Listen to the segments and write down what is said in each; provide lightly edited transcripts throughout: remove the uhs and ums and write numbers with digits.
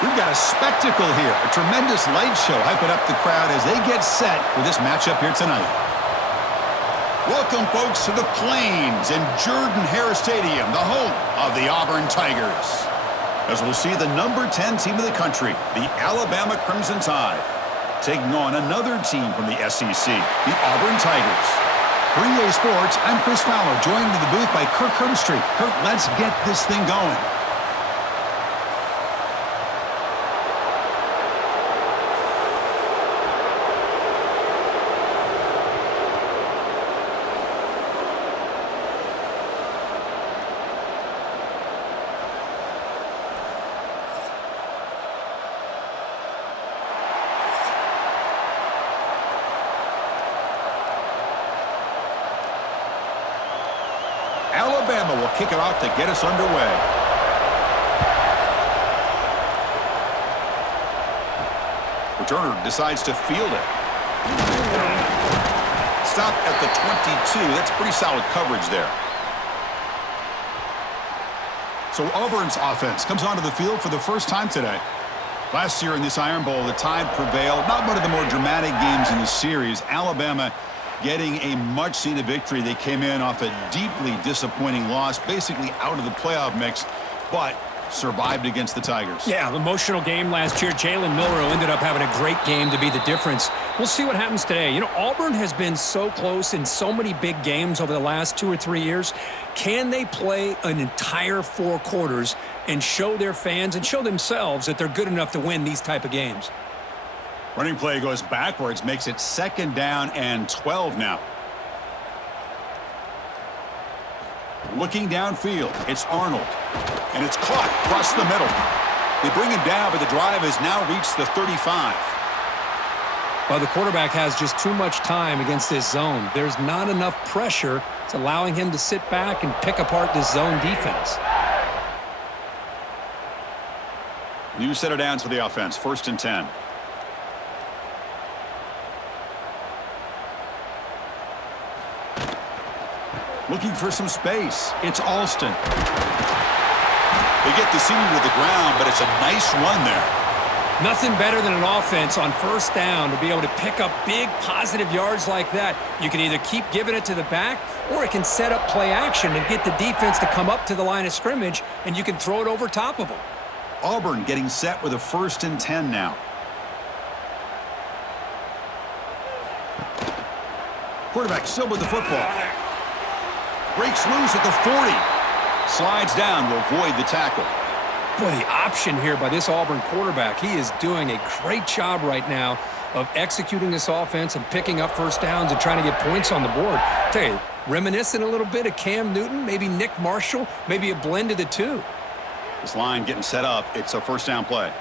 We've got a spectacle here, a tremendous light show hyping up the crowd as they get set for this matchup here tonight. Welcome, folks, to the Plains in Jordan-Hare Stadium, the home of the Auburn Tigers. As we'll see the number 10 team of the country, the Alabama Crimson Tide, taking on another team from the SEC, the Auburn Tigers. For EA Sports, I'm Chris Fowler, joined in the booth by Kirk Herbstreit. Kirk, let's get this thing going. Alabama will kick it off to get us underway. Returner decides to field it. Stop at the 22. That's pretty solid coverage there. So Auburn's offense comes onto the field for the first time today. Last year in this Iron Bowl, the Tide prevailed. Not one of the more dramatic games in the series. Alabama getting a much-needed victory. They came in off a deeply disappointing loss, basically out of the playoff mix, but survived against the Tigers. Yeah, emotional game last year. Jalen Milroe ended up having a great game to be the difference. We'll see what happens today. You know, Auburn has been so close in so many big games over the last 2 or 3 years. Can they play an entire 4 quarters and show their fans and show themselves that they're good enough to win these type of games? Running play goes backwards, makes it 2nd down and 12 now. Looking downfield, it's Arnold. And it's caught across the middle. They bring him down, but the drive has now reached the 35. Well, the quarterback has just too much time against this zone. There's not enough pressure. It's allowing him to sit back and pick apart this zone defense. New set of downs for the offense, 1st and 10. Looking for some space. It's Alston. They get the senior to the ground, but it's a nice run there. Nothing better than an offense on 1st down to be able to pick up big positive yards like that. You can either keep giving it to the back, or it can set up play action and get the defense to come up to the line of scrimmage, and you can throw it over top of them. Auburn getting set with a 1st and 10 now. Quarterback still with the football. Breaks loose at the 40. Slides down to avoid the tackle. Boy, the option here by this Auburn quarterback, he is doing a great job right now of executing this offense and picking up 1st downs and trying to get points on the board. Tell you, reminiscent a little bit of Cam Newton, maybe Nick Marshall, maybe a blend of the two. This line getting set up. It's a 1st down play.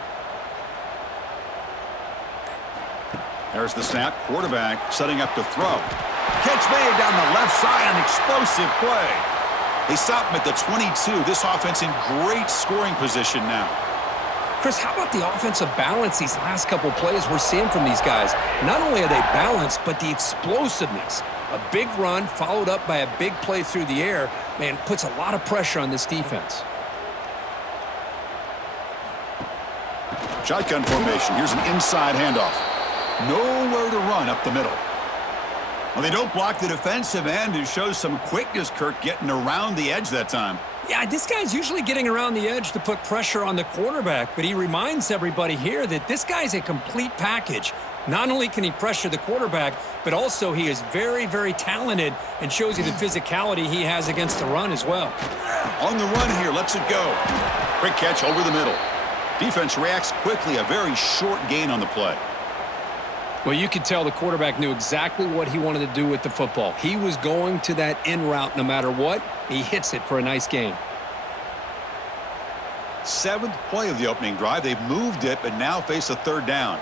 There's the snap. Quarterback setting up to throw. Catch made down the left side, an explosive play. They stop him at the 22. This offense in great scoring position now. Chris, how about the offensive balance these last couple plays we're seeing from these guys? Not only are they balanced, but the explosiveness. A big run followed up by a big play through the air, man, puts a lot of pressure on this defense. Shotgun formation. Here's an inside handoff. Nowhere to run up the middle. Well, they don't block the defensive end, who shows some quickness, Kirk, getting around the edge that time. Yeah, this guy's usually getting around the edge to put pressure on the quarterback, but he reminds everybody here that this guy's a complete package. Not only can he pressure the quarterback, but also he is very, very talented and shows you the physicality he has against the run as well. On the run here, lets it go. Quick catch over the middle. Defense reacts quickly, a very short gain on the play. Well, you could tell the quarterback knew exactly what he wanted to do with the football. He was going to that in route no matter what. He hits it for a nice gain. 7th play of the opening drive. They've moved it, but now face a 3rd down.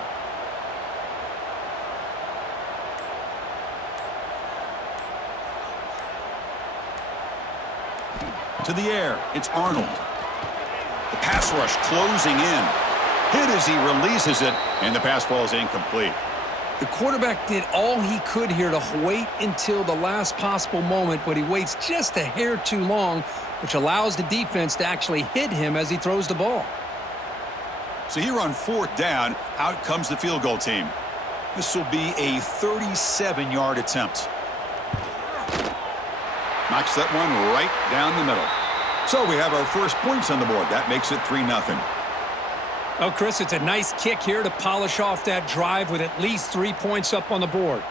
To the air, it's Arnold. The pass rush closing in. Hit as he releases it, and the pass ball is incomplete. The quarterback did all he could here to wait until the last possible moment, but he waits just a hair too long, which allows the defense to actually hit him as he throws the ball. So here on 4th down, out comes the field goal team. This will be a 37-yard attempt. Knocks that one right down the middle. So we have our first points on the board. That makes it 3-0. Well, Chris, it's a nice kick here to polish off that drive with at least 3 points up on the board.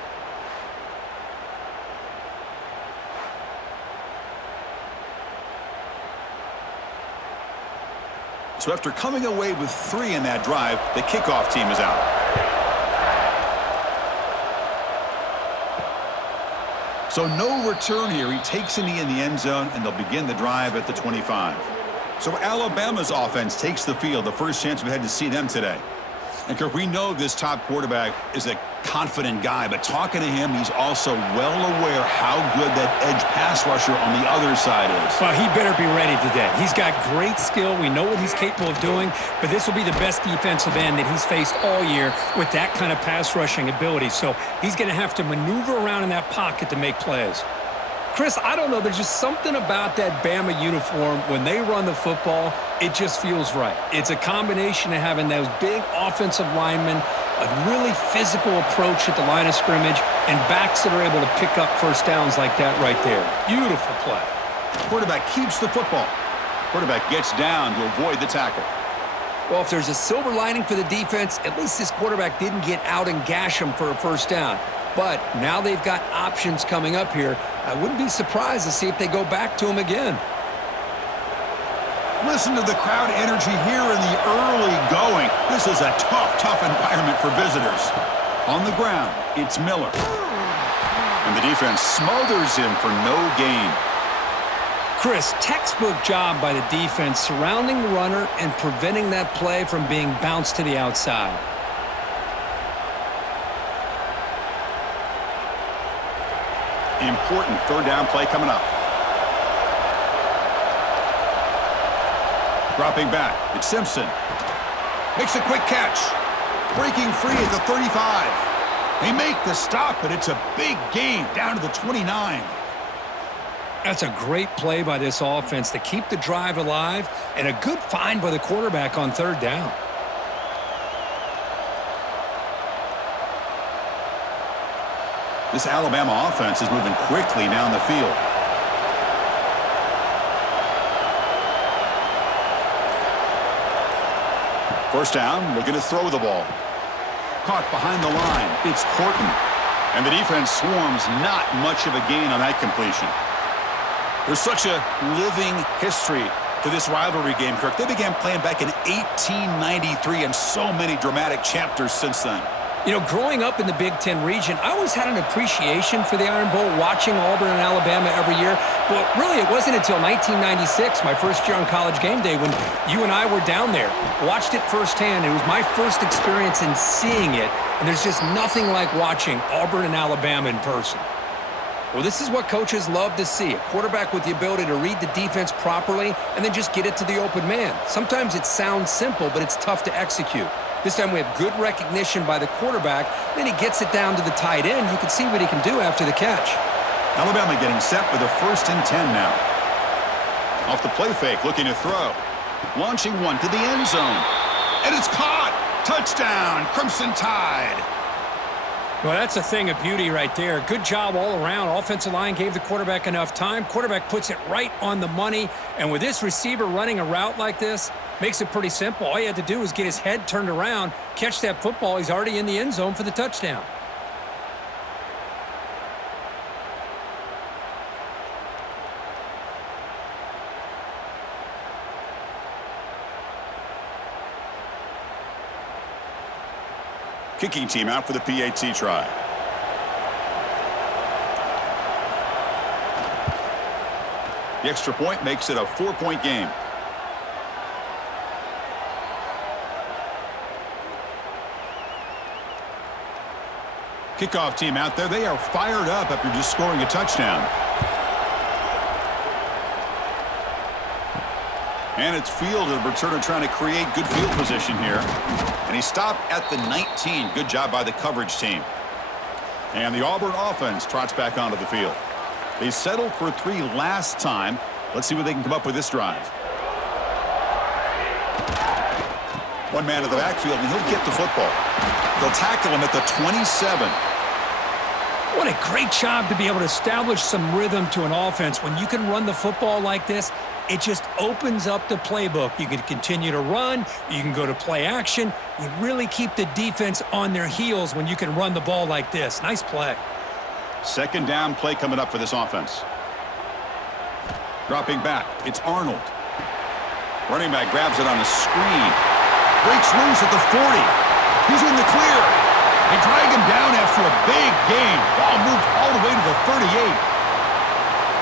So after coming away with 3 in that drive, the kickoff team is out. So no return here. He takes a knee in the end zone, and they'll begin the drive at the 25. So Alabama's offense takes the field, the first chance we had to see them today. And Kirk, we know this top quarterback is a confident guy, but talking to him, he's also well aware how good that edge pass rusher on the other side is. Well, he better be ready today. He's got great skill. We know what he's capable of doing, but this will be the best defensive end that he's faced all year with that kind of pass rushing ability. So he's going to have to maneuver around in that pocket to make plays. Chris, I don't know. There's just something about that Bama uniform. When they run the football, it just feels right. It's a combination of having those big offensive linemen, a really physical approach at the line of scrimmage, and backs that are able to pick up first downs like that right there. Beautiful play. Quarterback keeps the football. Quarterback gets down to avoid the tackle. Well, if there's a silver lining for the defense, at least this quarterback didn't get out and gash him for a first down. But now they've got options coming up here. I wouldn't be surprised to see if they go back to him again. Listen to the crowd energy here in the early going. This is a tough environment for visitors. On the ground, it's Miller. And the defense smothers him for no gain. Chris, textbook job by the defense surrounding the runner and preventing that play from being bounced to the outside. Important 3rd down play coming up. Dropping back, it's Simpson. Makes a quick catch. Breaking free at the 35. They make the stop, but it's a big gain down to the 29. That's a great play by this offense to keep the drive alive, and a good find by the quarterback on 3rd down. This Alabama offense is moving quickly down the field. First down, looking to throw the ball. Caught behind the line. It's Horton. And the defense swarms, not much of a gain on that completion. There's such a living history to this rivalry game, Kirk. They began playing back in 1893 and so many dramatic chapters since then. You know, growing up in the Big Ten region, I always had an appreciation for the Iron Bowl, watching Auburn and Alabama every year. But really, it wasn't until 1996, my first year on College Game Day, when you and I were down there. Watched it firsthand. It was my first experience in seeing it. And there's just nothing like watching Auburn and Alabama in person. Well, this is what coaches love to see. A quarterback with the ability to read the defense properly and then just get it to the open man. Sometimes it sounds simple, but it's tough to execute. This time we have good recognition by the quarterback. Then he gets it down to the tight end. You can see what he can do after the catch. Alabama getting set with a 1st and 10 now. Off the play fake, looking to throw. Launching one to the end zone. And it's caught. Touchdown, Crimson Tide. Well, that's a thing of beauty right there. Good job all around. Offensive line gave the quarterback enough time. Quarterback puts it right on the money. And with this receiver running a route like this, makes it pretty simple. All you had to do was get his head turned around, catch that football. He's already in the end zone for the touchdown. Kicking team out for the PAT try. The extra point makes it a 4-point game. Kickoff team out there. They are fired up after just scoring a touchdown. And it's fielded. Returner trying to create good field position here. And he stopped at the 19. Good job by the coverage team. And the Auburn offense trots back onto the field. They settled for 3 last time. Let's see what they can come up with this drive. One man in the backfield, and he'll get the football. They'll tackle him at the 27. What a great job to be able to establish some rhythm to an offense. When you can run the football like this, it just opens up the playbook. You can continue to run. You can go to play action. You really keep the defense on their heels when you can run the ball like this. Nice play. Second down play coming up for this offense. Dropping back, it's Arnold. Running back grabs it on a screen. Breaks loose at the 40. He's in the clear. They drag him down after a big gain. Ball moved all the way to the 38.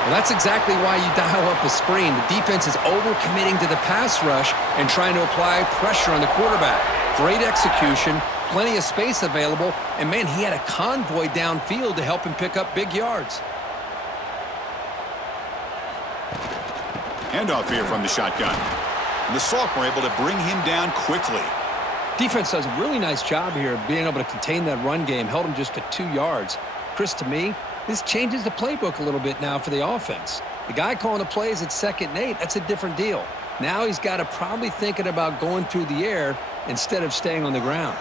Well, that's exactly why you dial up a screen. The defense is overcommitting to the pass rush and trying to apply pressure on the quarterback. Great execution, plenty of space available, and man, he had a convoy downfield to help him pick up big yards. Handoff here from the shotgun. And the sophomore able to bring him down quickly. Defense does a really nice job here of being able to contain that run game, held him just to 2 yards. Chris, to me, this changes the playbook a little bit now for the offense. The guy calling the plays at 2nd and 8, that's a different deal. Now he's got to probably thinking about going through the air instead of staying on the ground.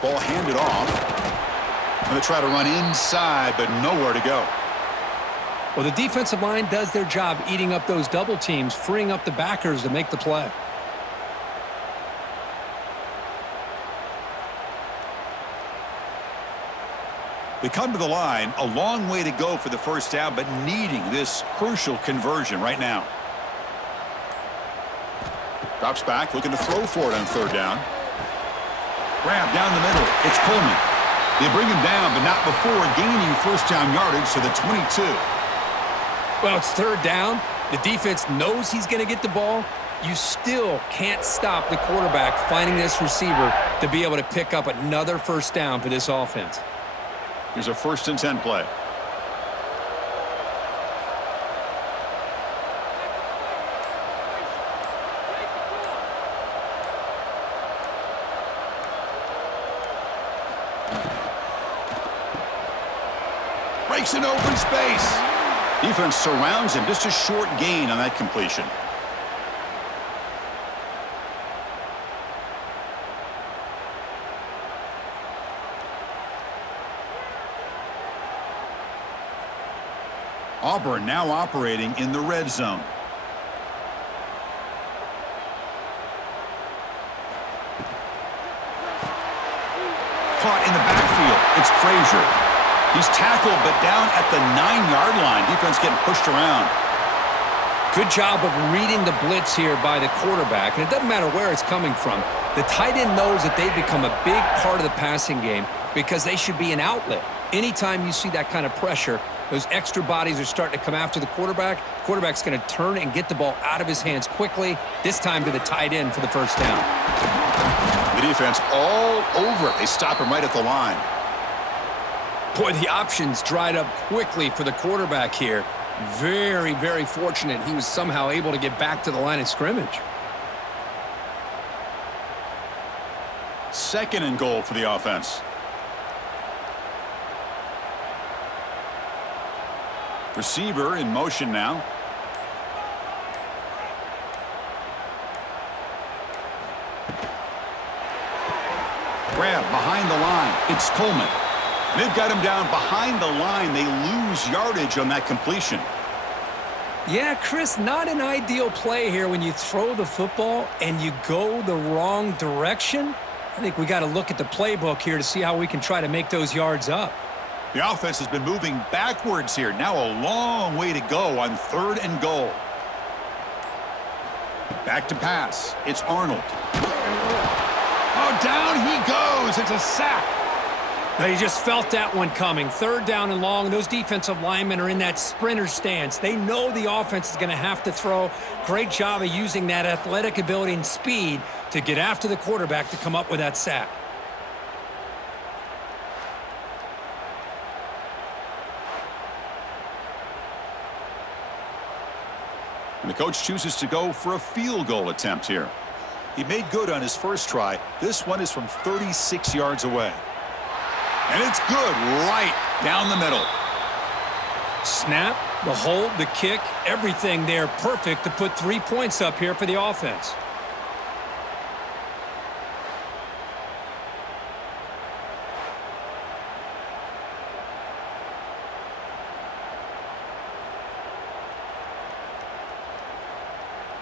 Ball handed off. Going to try to run inside, but nowhere to go. Well, the defensive line does their job eating up those double teams, freeing up the backers to make the play. They come to the line, a long way to go for the first down, but needing this crucial conversion right now. Drops back, looking to throw for it on 3rd down. Grab down the middle, it's Coleman. They bring him down, but not before gaining first down yardage to the 22. Well, it's 3rd down. The defense knows he's going to get the ball. You still can't stop the quarterback finding this receiver to be able to pick up another first down for this offense. Here's a 1st and 10 play. Breaks an open space. Defense surrounds him. Just a short gain on that completion. Auburn now operating in the red zone. Caught in the backfield. It's Frazier. He's tackled, but down at the 9-yard line. Defense getting pushed around. Good job of reading the blitz here by the quarterback, and it doesn't matter where it's coming from. The tight end knows that they become a big part of the passing game because they should be an outlet. Anytime you see that kind of pressure, those extra bodies are starting to come after the quarterback. Quarterback's going to turn and get the ball out of his hands quickly, this time to the tight end for the first down. The defense all over it. They stop him right at the line. Boy, the options dried up quickly for the quarterback here. Very, very fortunate he was somehow able to get back to the line of scrimmage. 2nd and goal for the offense. Receiver in motion now. Grab behind the line. It's Coleman. They've got him down behind the line. They lose yardage on that completion. Yeah, Chris, not an ideal play here when you throw the football and you go the wrong direction. I think we got to look at the playbook here to see how we can try to make those yards up. The offense has been moving backwards here. Now a long way to go on 3rd and goal. Back to pass. It's Arnold. Oh, down he goes. It's a sack. They just felt that one coming. 3rd down and long. Those defensive linemen are in that sprinter stance. They know the offense is going to have to throw. Great job of using that athletic ability and speed to get after the quarterback to come up with that sack. And the coach chooses to go for a field goal attempt here. He made good on his first try. This one is from 36 yards away. And it's good right down the middle. Snap, the hold, the kick, everything there perfect to put 3 points up here for the offense.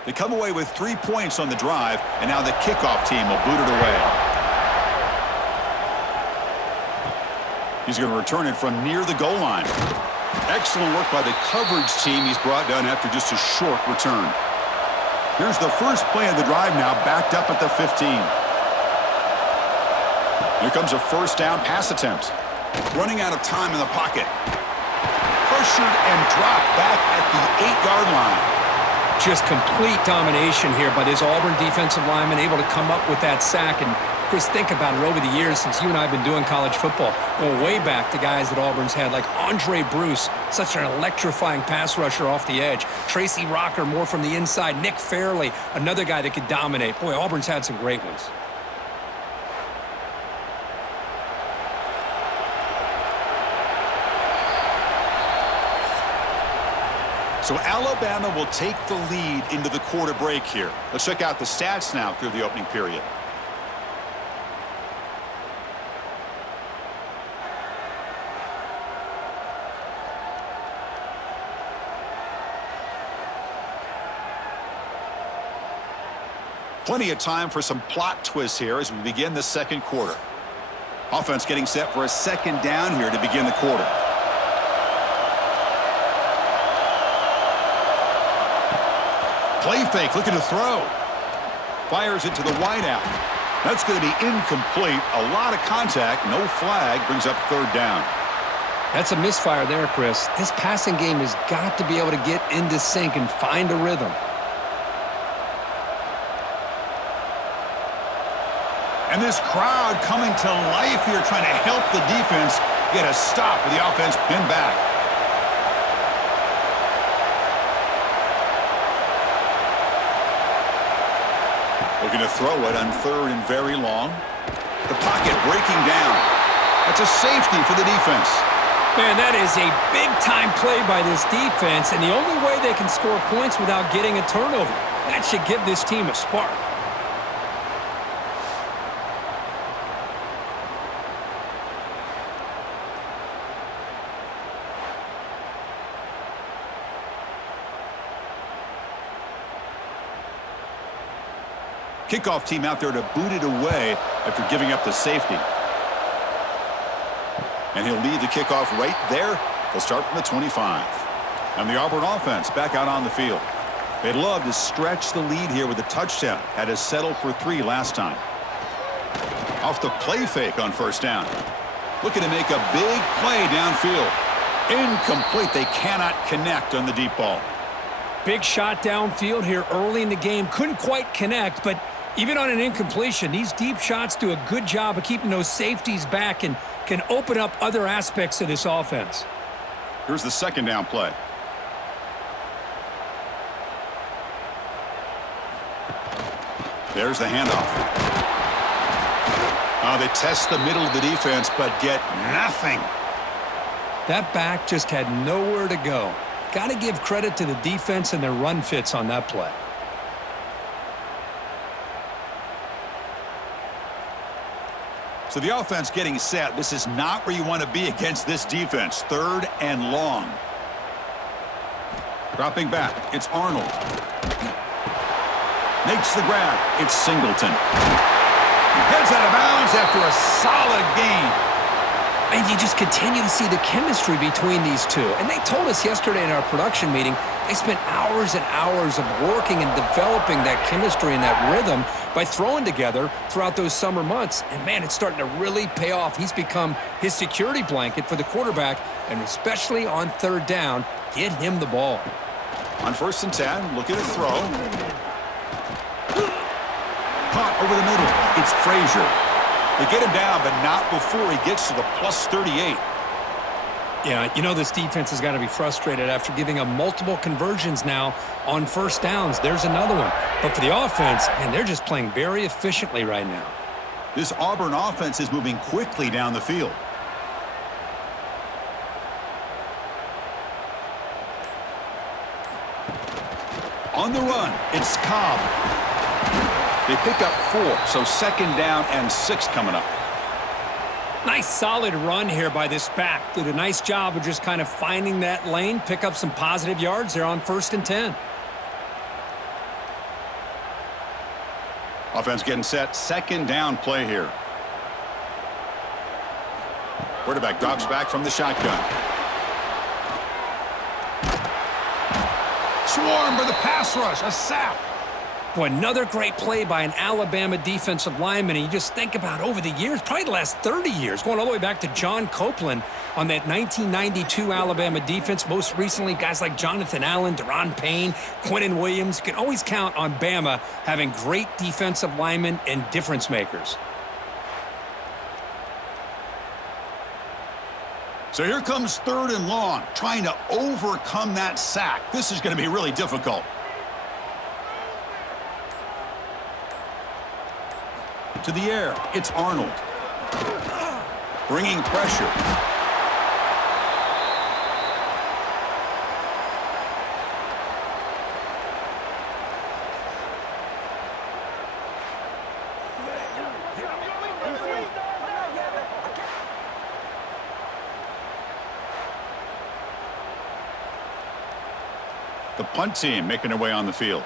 They come away with 3 points on the drive, and now the kickoff team will boot it away. He's going to return it from near the goal line. Excellent work by the coverage team he's brought down after just a short return. Here's the first play of the drive now, backed up at the 15. Here comes a first down pass attempt. Running out of time in the pocket. Pressured and dropped back at the 8-yard line. Just complete domination here by this Auburn defensive lineman, able to come up with that sack. And Chris, think about it over the years since you and I have been doing college football, going way back to guys that Auburn's had, like Andre Bruce, such an electrifying pass rusher off the edge. Tracy Rocker, more from the inside. Nick Fairley, another guy that could dominate. Boy, Auburn's had some great ones. So Alabama will take the lead into the quarter break here. Let's check out the stats now through the opening period. Plenty of time for some plot twists here as we begin the second quarter. Offense getting set for a second down here to begin the quarter. Play fake, looking to throw. Fires it to the wideout. That's going to be incomplete. A lot of contact, no flag, brings up third down. That's a misfire there, Chris. This passing game has got to be able to get into sync and find a rhythm. And this crowd coming to life here, trying to help the defense get a stop with the offense pinned back. Looking to throw it on third and very long. The pocket breaking down. That's a safety for the defense. Man, that is a big-time play by this defense, and the only way they can score points without getting a turnover. That should give this team a spark. Kickoff team out there to boot it away after giving up the safety. And he'll leave the kickoff right there. They'll start from the 25. And the Auburn offense back out on the field. They'd love to stretch the lead here with a touchdown. Had to settle for 3 last time. Off the play fake on first down. Looking to make a big play downfield. Incomplete. They cannot connect on the deep ball. Big shot downfield here early in the game. Couldn't quite connect, but even on an incompletion, these deep shots do a good job of keeping those safeties back and can open up other aspects of this offense. Here's the second down play. There's the handoff. They test the middle of the defense, but get nothing. That back just had nowhere to go. Got to give credit to the defense and their run fits on that play. So the offense getting set. This is not where you want to be against this defense. Third and long. Dropping back. It's Arnold. Makes the grab. It's Singleton. Heads out of bounds after a solid gain. And you just continue to see the chemistry between these two. And they told us yesterday in our production meeting, they spent hours and hours of working and developing that chemistry and that rhythm by throwing together throughout those summer months. And, man, it's starting to really pay off. He's become his security blanket for the quarterback, and especially on third down, get him the ball. On first and 10, looking to throw. Caught over the middle. It's Frazier. They get him down, but not before he gets to the plus 38. Yeah, you know this defense has got to be frustrated after giving up multiple conversions now on first downs. There's another one. But for the offense, man, they're just playing very efficiently right now. This Auburn offense is moving quickly down the field. On the run, it's Cobb. They pick up 4, so second down and 6 coming up. Nice solid run here by this back. Did a nice job of just kind of finding that lane, pick up some positive yards there on first and 10. Offense getting set. Second down play here. Quarterback drops back from the shotgun. Swarmed by the pass rush. A sack. Boy, another great play by an Alabama defensive lineman. And you just think about over the years, probably the last 30 years, going all the way back to John Copeland on that 1992 Alabama defense. Most recently, guys like Jonathan Allen, Deron Payne, Quinnen Williams. You can always count on Bama having great defensive linemen and difference makers. So here comes 3rd and long, trying to overcome that sack. This is going to be really difficult. To the air, it's Arnold. Bringing pressure. The punt team making their way on the field.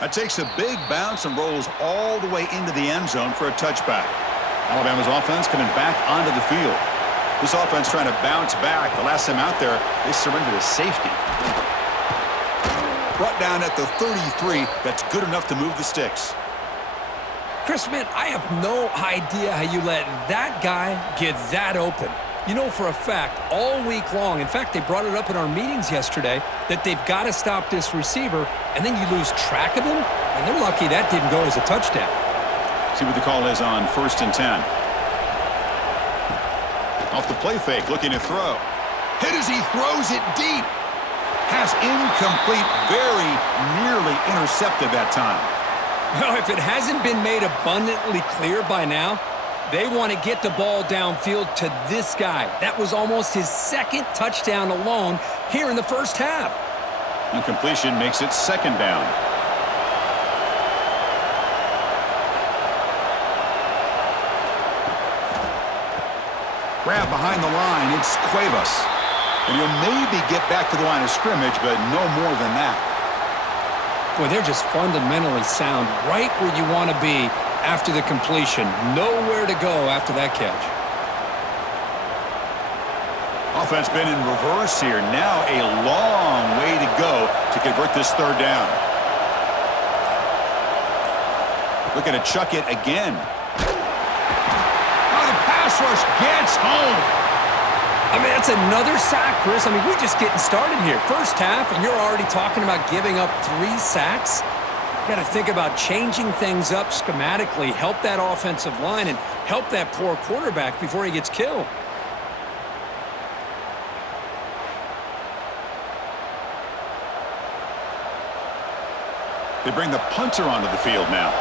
That takes a big bounce and rolls all the way into the end zone for a touchback. Alabama's offense coming back onto the field. This offense trying to bounce back. The last time out there, they surrendered a safety. Brought down at the 33. That's good enough to move the sticks. Chris, man, I have no idea how you let that guy get that open. You know for a fact, all week long, in fact, they brought it up in our meetings yesterday, that they've got to stop this receiver, and then you lose track of him, and they're lucky that didn't go as a touchdown. See what the call is on 1st and 10. Off the play fake, looking to throw. Hit as he throws it deep. Pass incomplete, very nearly intercepted that time. Well, if it hasn't been made abundantly clear by now, they want to get the ball downfield to this guy. That was almost his 2nd touchdown alone here in the first half. Incompletion makes it 2nd down. Grab behind the line. It's Cuevas. And he'll maybe get back to the line of scrimmage, but no more than that. Boy, they're just fundamentally sound right where you want to be after the completion. Nowhere to go after that catch. Offense been in reverse here. Now a long way to go to convert this 3rd down. Looking to chuck it again. Oh, the pass rush gets home. I mean, that's another sack, Chris. I mean, we're just getting started here. First half, and you're already talking about giving up 3 sacks. Got to think about changing things up schematically, help that offensive line, and help that poor quarterback before he gets killed. They bring the punter onto the field now.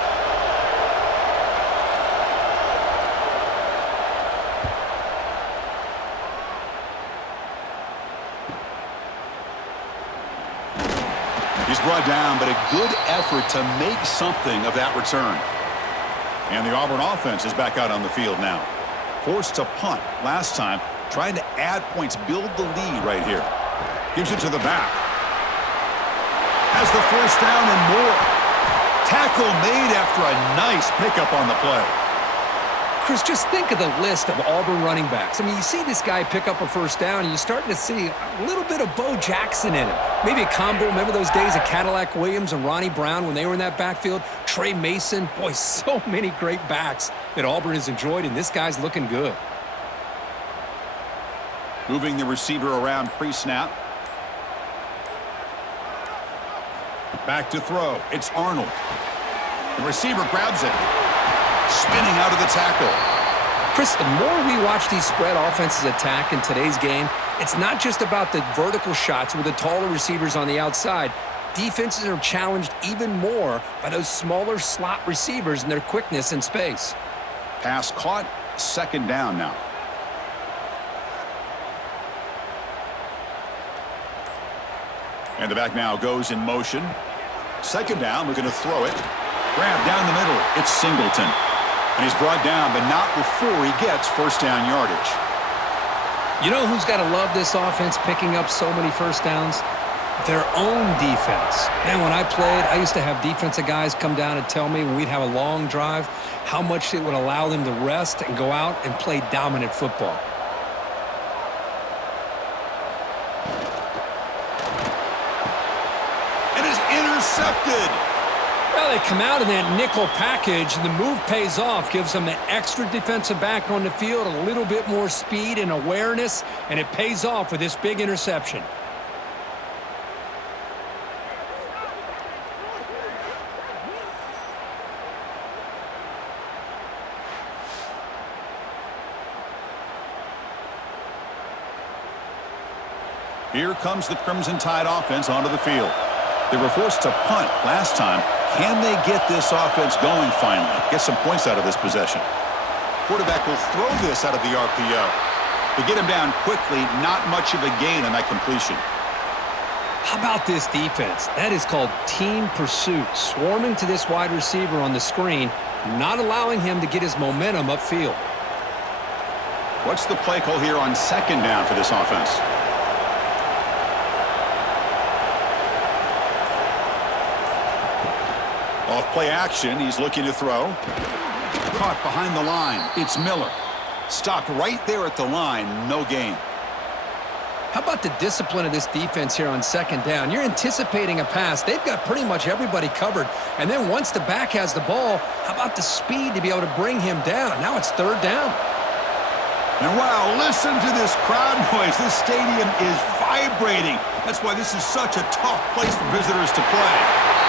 He's brought down, but a good effort to make something of that return. And the Auburn offense is back out on the field now. Forced to punt last time, trying to add points, build the lead right here. Gives it to the back. Has the 1st down and more. Tackle made after a nice pickup on the play. Chris, just think of the list of Auburn running backs. I mean, you see this guy pick up a 1st down, and you're starting to see a little bit of Bo Jackson in it. Maybe a combo. Remember those days of Cadillac Williams and Ronnie Brown when they were in that backfield? Trey Mason. Boy, so many great backs that Auburn has enjoyed, and this guy's looking good. Moving the receiver around pre-snap. Back to throw. It's Arnold. The receiver grabs it. Spinning out of the tackle. Chris, the more we watch these spread offenses attack in today's game, it's not just about the vertical shots with the taller receivers on the outside. Defenses are challenged even more by those smaller slot receivers and their quickness in space. Pass caught. 2nd down now. And the back now goes in motion. 2nd down, looking to throw it. Grab down the middle. It's Singleton. And he's brought down, but not before he gets 1st down yardage. You know who's got to love this offense picking up so many first downs? Their own defense. Man, when I played, I used to have defensive guys come down and tell me when we'd have a long drive how much it would allow them to rest and go out and play dominant football. It is intercepted. Well, they come out in that nickel package, and the move pays off, gives them an extra defensive back on the field, a little bit more speed and awareness, and it pays off with this big interception. Here comes the Crimson Tide offense onto the field. They were forced to punt last time. Can they get this offense going finally? Get some points out of this possession. Quarterback will throw this out of the RPO. To get him down quickly, not much of a gain on that completion. How about this defense? That is called team pursuit. Swarming to this wide receiver on the screen, not allowing him to get his momentum upfield. What's the play call here on second down for this offense? Off play action, he's looking to throw. Caught behind the line. It's Miller. Stopped right there at the line. No gain. How about the discipline of this defense here on second down? You're anticipating a pass. They've got pretty much everybody covered. And then once the back has the ball, how about the speed to be able to bring him down? Now it's third down. And wow, listen to this crowd noise. This stadium is vibrating. That's why this is such a tough place for visitors to play.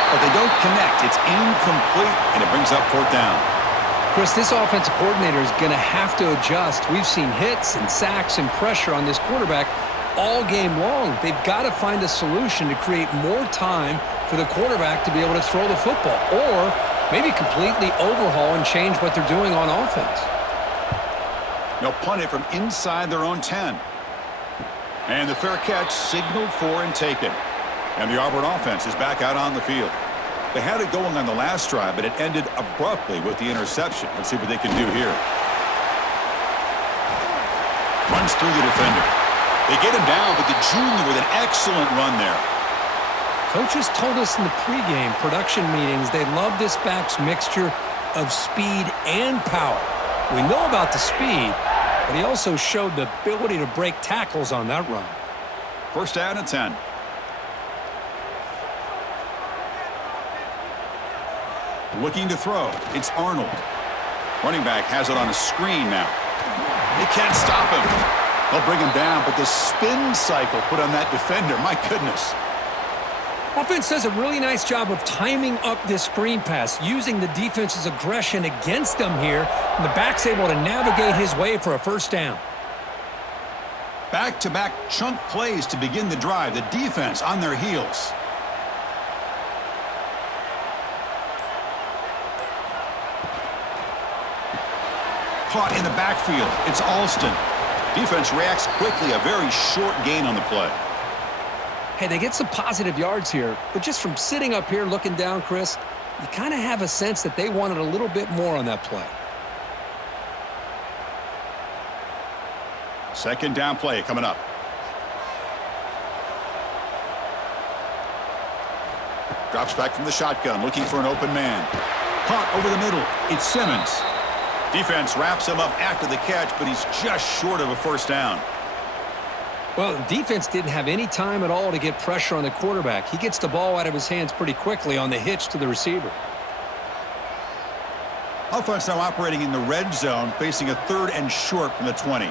But they don't connect. It's incomplete, and it brings up fourth down. Chris, this offensive coordinator is going to have to adjust. We've seen hits and sacks and pressure on this quarterback all game long. They've got to find a solution to create more time for the quarterback to be able to throw the football, or maybe completely overhaul and change what they're doing on offense. They'll punt it from inside their own 10. And the fair catch signaled for and taken. And the Auburn offense is back out on the field. They had it going on the last drive, but it ended abruptly with the interception. Let's see what they can do here. Runs through the defender. They get him down, but the junior with an excellent run there. Coaches told us in the pregame production meetings they love this back's mixture of speed and power. We know about the speed, but he also showed the ability to break tackles on that run. First down and 10. Looking to throw. It's Arnold. Running back has it on a screen now. They can't stop him. They'll bring him down, but the spin cycle put on that defender, my goodness. Offense does a really nice job of timing up this screen pass, using the defense's aggression against them here, and the back's able to navigate his way for a first down. Back-to-back chunk plays to begin the drive. The defense on their heels. Caught in the backfield. It's Alston. Defense reacts quickly. A very short gain on the play. Hey, they get some positive yards here, but just from sitting up here looking down, Chris, you kind of have a sense that they wanted a little bit more on that play. Second down play coming up. Drops back from the shotgun, looking for an open man. Caught over the middle. It's Simmons. Defense wraps him up after the catch, but he's just short of a first down. Well, the defense didn't have any time at all to get pressure on the quarterback. He gets the ball out of his hands pretty quickly on the hitch to the receiver. Offense now operating in the red zone, facing a third and short from the 20.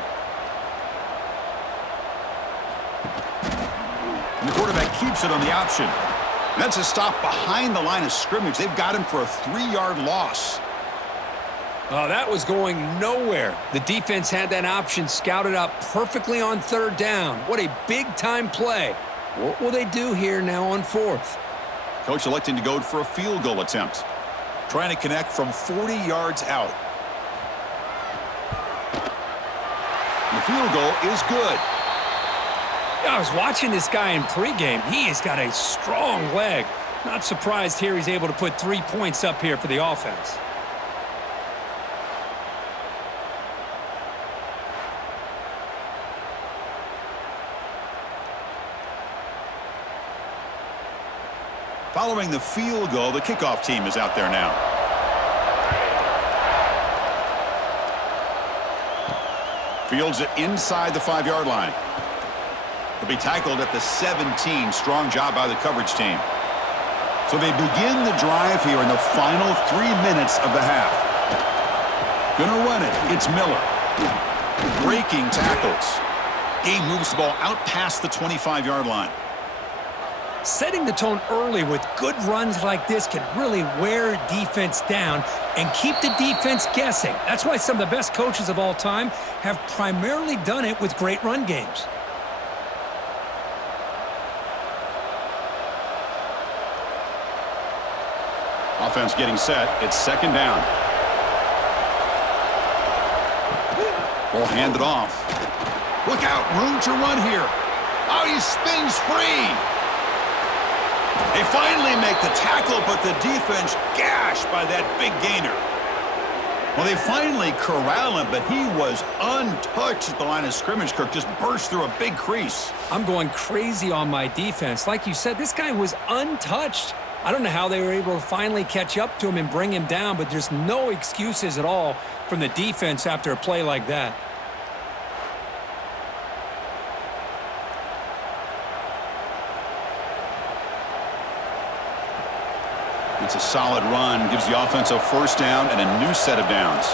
And the quarterback keeps it on the option. And that's a stop behind the line of scrimmage. They've got him for a 3-yard loss. Oh, that was going nowhere. The defense had that option scouted out perfectly on third down. What a big-time play. What will they do here now on fourth? Coach electing to go for a field goal attempt. Trying to connect from 40 yards out. The field goal is good. I was watching this guy in pregame. He has got a strong leg. Not surprised here he's able to put 3 points up here for the offense. Following the field goal, the kickoff team is out there now. Fields it inside the 5-yard line. He'll be tackled at the 17. Strong job by the coverage team. So they begin the drive here in the final 3 minutes of the half. Gonna run it. It's Miller. Breaking tackles. Game moves the ball out past the 25-yard line. Setting the tone early with good runs like this can really wear defense down and keep the defense guessing. That's why some of the best coaches of all time have primarily done it with great run games. Offense getting set. It's second down. Ball handed off. Look out. Room to run here. Oh, he spins free. They finally make the tackle, but the defense gashed by that big gainer. Well, they finally corral him, but he was untouched at the line of scrimmage. Kirk just burst through a big crease. I'm going crazy on my defense. Like you said, this guy was untouched. I don't know how they were able to finally catch up to him and bring him down, but there's no excuses at all from the defense after a play like that. It's a solid run, gives the offense a first down and a new set of downs.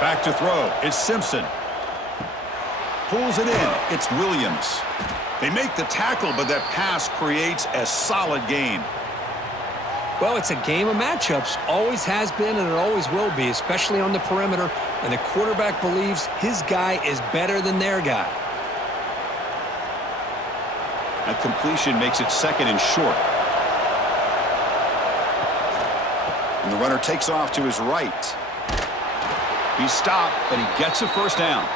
Back to throw. It's Simpson. Pulls it in. It's Williams. They make the tackle, but that pass creates a solid gain. Well, it's a game of matchups. Always has been and it always will be, especially on the perimeter. And the quarterback believes his guy is better than their guy. That completion makes it second and short. And the runner takes off to his right. He's stopped, but he gets a first down.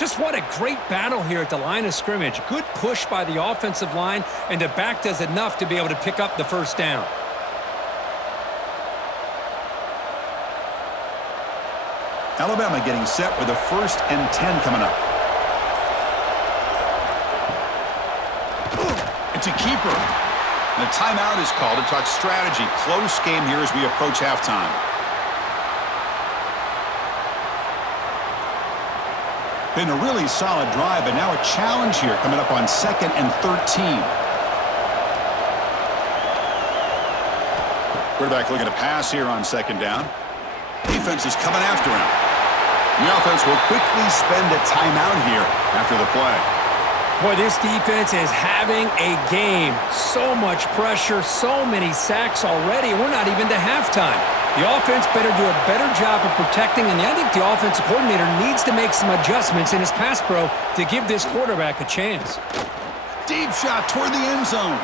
Just what a great battle here at the line of scrimmage. Good push by the offensive line, and the back does enough to be able to pick up the first down. Alabama getting set with a 1st and 10 coming up. It's a keeper. And a timeout is called to talk strategy. Close game here as we approach halftime. Been a really solid drive, but now a challenge here coming up on 2nd and 13. Quarterback looking to pass here on 2nd down. Defense is coming after him. The offense will quickly spend a timeout here after the play. Boy, this defense is having a game. So much pressure, so many sacks already. We're not even to halftime. The offense better do a better job of protecting, and I think the offensive coordinator needs to make some adjustments in his pass pro to give this quarterback a chance. Deep shot toward the end zone.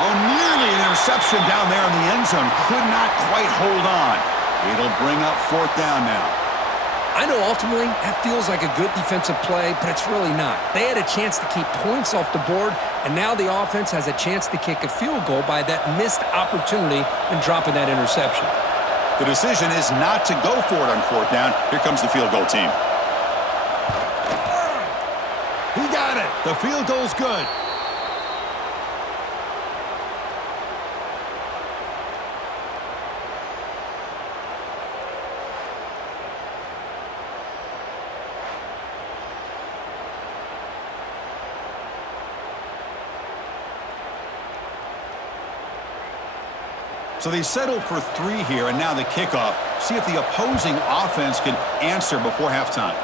Oh, nearly an interception down there in the end zone. Could not quite hold on. It'll bring up 4th down now. I know ultimately that feels like a good defensive play, but it's really not. They had a chance to keep points off the board, and now the offense has a chance to kick a field goal by that missed opportunity and dropping that interception. The decision is not to go for it on 4th down. Here comes the field goal team. He got it. The field goal's good. So they settle for 3 here, and now the kickoff. See if the opposing offense can answer before halftime.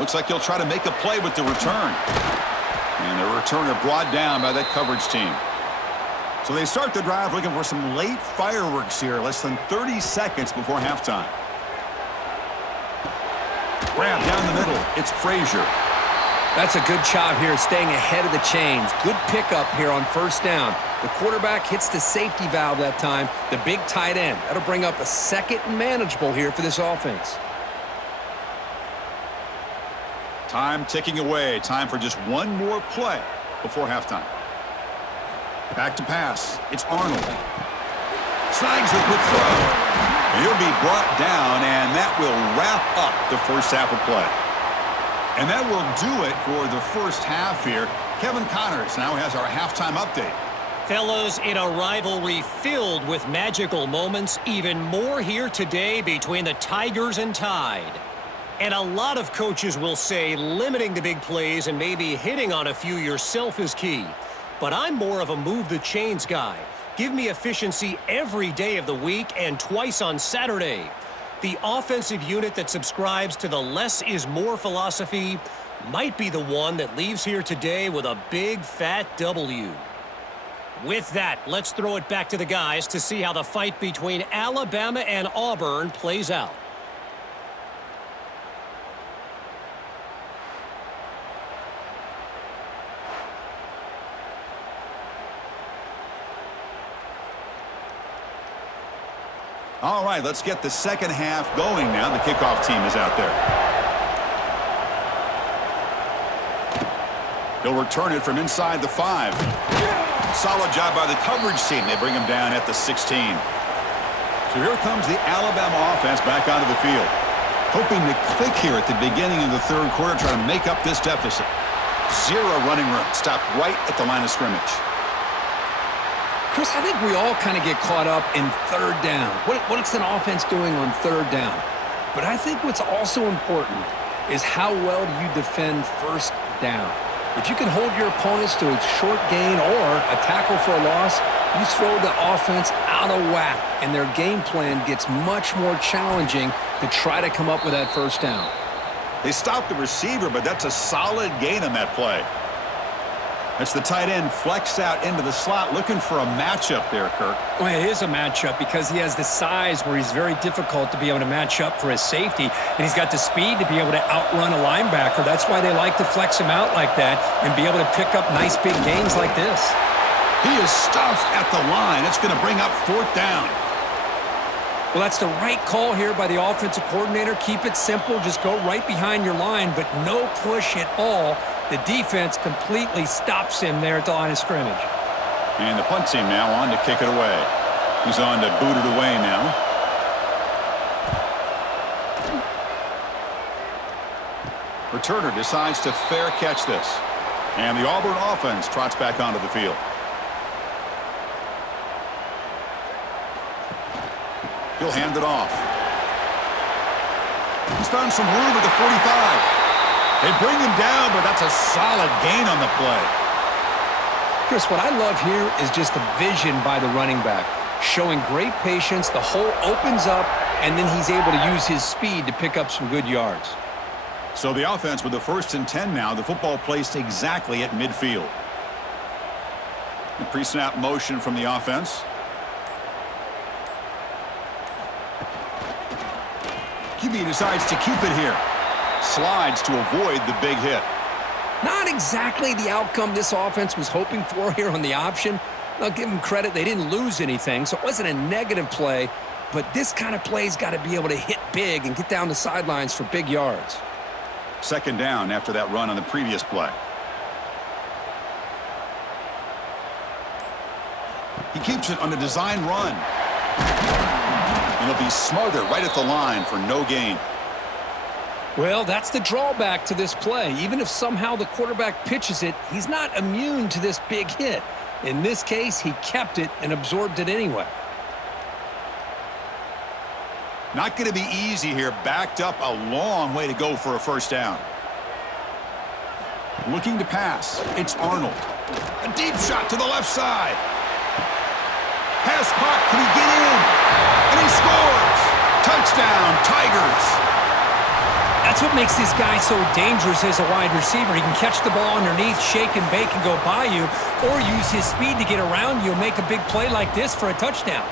Looks like he'll try to make a play with the return. And the returner brought down by that coverage team. So they start the drive looking for some late fireworks here, less than 30 seconds before halftime. Grab down the middle. It's Frazier. That's a good job here staying ahead of the chains. Good pickup here on 1st down. The quarterback hits the safety valve that time, the big tight end. That'll bring up a 2nd and manageable here for this offense. Time ticking away. Time for just one more play before halftime. Back to pass. It's Arnold. Snags the quick throw. He'll be brought down, and that will wrap up the first half of play. And that will do it for the first half here. Kevin Connors now has our halftime update. Fellows, in a rivalry filled with magical moments, even more here today between the Tigers and Tide. And a lot of coaches will say limiting the big plays and maybe hitting on a few yourself is key. But I'm more of a move the chains guy. Give me efficiency every day of the week and twice on Saturday. The offensive unit that subscribes to the less is more philosophy might be the one that leaves here today with a big fat W. With that, let's throw it back to the guys to see how the fight between Alabama and Auburn plays out. All right, let's get the second half going now. The kickoff team is out there. He'll return it from inside the 5. Solid job by the coverage team. They bring him down at the 16. So here comes the Alabama offense back onto the field. Hoping to click here at the beginning of the third quarter, trying to make up this deficit. 0 running room. Stopped right at the line of scrimmage. Chris, I think we all kind of get caught up in third down. What's an offense doing on third down? But I think what's also important is how well do you defend first down. If you can hold your opponents to a short gain or a tackle for a loss, you throw the offense out of whack, and their game plan gets much more challenging to try to come up with that first down. They stopped the receiver, but that's a solid gain on that play. That's the tight end flexed out into the slot, looking for a matchup there, Kirk. Well, it is a matchup because he has the size where he's very difficult to be able to match up for his safety, and he's got the speed to be able to outrun a linebacker. That's why they like to flex him out like that and be able to pick up nice big gains like this. He is stuffed at the line. It's going to bring up 4th down. Well, that's the right call here by the offensive coordinator. Keep it simple. Just go right behind your line, but no push at all. The defense completely stops him there at the line of scrimmage. And the punt team now on to kick it away. He's on to boot it away now. Returner decides to fair catch this. And the Auburn offense trots back onto the field. He'll hand it off. He's found some room at the 45. They bring him down, but that's a solid gain on the play. Chris, what I love here is just the vision by the running back. Showing great patience, the hole opens up, and then he's able to use his speed to pick up some good yards. So the offense with the 1st and 10 now, the football placed exactly at midfield. The pre-snap motion from the offense. QB decides to keep it here. Slides to avoid the big hit. Not exactly the outcome this offense was hoping for here on the option. I'll give them credit. They didn't lose anything, so it wasn't a negative play, but this kind of play's got to be able to hit big and get down the sidelines for big yards. 2nd down after that run on the previous play. He keeps it on a design run. And he'll be smothered right at the line for no gain. Well, that's the drawback to this play. Even if somehow the quarterback pitches it, he's not immune to this big hit. In this case, he kept it and absorbed it anyway. Not going to be easy here. Backed up a long way to go for a 1st down. Looking to pass. It's Arnold. A deep shot to the left side. Pass caught. Can he get in? And he scores. Touchdown, Tigers. That's what makes this guy so dangerous as a wide receiver. He can catch the ball underneath, shake and bake and go by you, or use his speed to get around you and make a big play like this for a touchdown.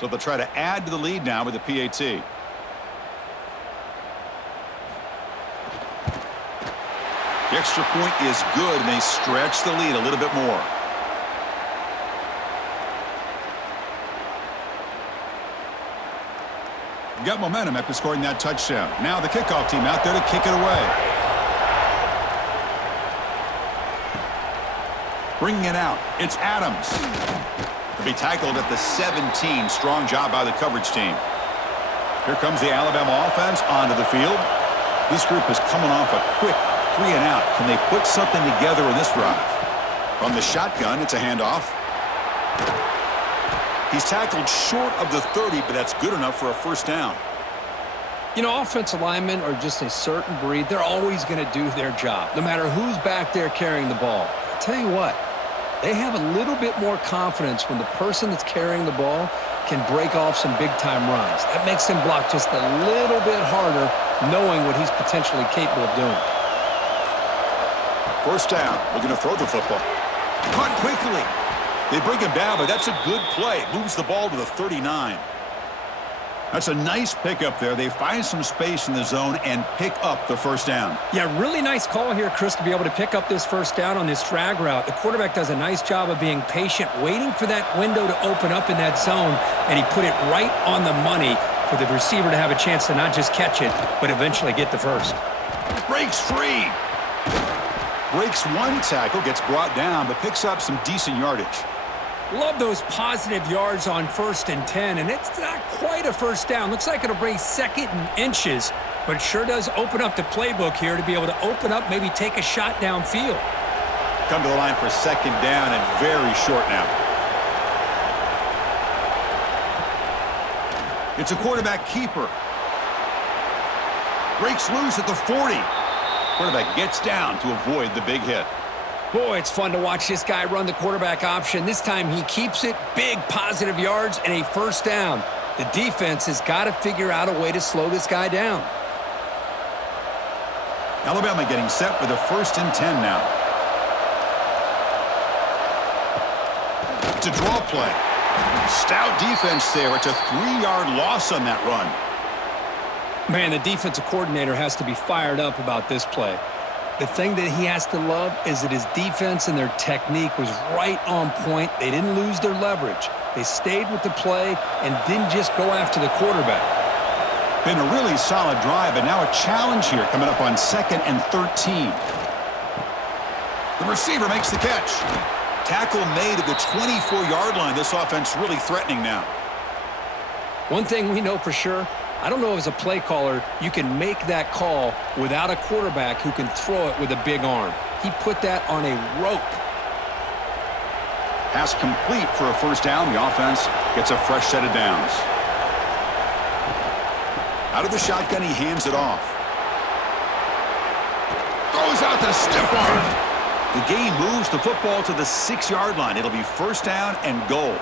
So they'll try to add to the lead now with the PAT. The extra point is good, and they stretch the lead a little bit more. Got momentum after scoring that touchdown. Now the kickoff team out there to kick it away. Bringing it out, it's Adams. To be tackled at the 17. Strong job by the coverage team. Here comes the Alabama offense onto the field. This group is coming off a quick 3 and out. Can they put something together in this drive? From the shotgun, it's a handoff. He's tackled short of the 30, but that's good enough for a first down. You know, offensive linemen are just a certain breed. They're always going to do their job, no matter who's back there carrying the ball. I'll tell you what, they have a little bit more confidence when the person that's carrying the ball can break off some big-time runs. That makes them block just a little bit harder, knowing what he's potentially capable of doing. First down. We're going to throw the football. Caught quickly. They bring him down, but that's a good play. Moves the ball to the 39. That's a nice pickup there. They find some space in the zone and pick up the first down. Yeah, really nice call here, Chris, to be able to pick up this first down on this drag route. The quarterback does a nice job of being patient, waiting for that window to open up in that zone, and he put it right on the money for the receiver to have a chance to not just catch it, but eventually get the first. Breaks free. Breaks one tackle, gets brought down, but picks up some decent yardage. Love those positive yards on 1st and 10, and it's not quite a first down. Looks like it'll bring 2nd and inches, but it sure does open up the playbook here to be able to open up, maybe take a shot downfield. Come to the line for 2nd down and very short now. It's a quarterback keeper. Breaks loose at the 40. Quarterback gets down to avoid the big hit. Boy, it's fun to watch this guy run the quarterback option. This time he keeps it, big positive yards, and a first down. The defense has got to figure out a way to slow this guy down. Alabama getting set for the 1st and 10 now. It's a draw play. Stout defense there. It's a 3-yard loss on that run. Man, the defensive coordinator has to be fired up about this play. The thing that he has to love is that his defense and their technique was right on point. They didn't lose their leverage. They stayed with the play and didn't just go after the quarterback. Been a really solid drive, and now a challenge here coming up on 2nd and 13. The receiver makes the catch. Tackle made at the 24-yard line. This offense really threatening now. One thing we know for sure, I don't know as a play caller you can make that call without a quarterback who can throw it with a big arm. He put that on a rope. Pass complete for a first down. The offense gets a fresh set of downs. Out of the shotgun, he hands it off. Throws out the stiff arm. The game moves the football to the 6-yard line. It'll be first down and goal.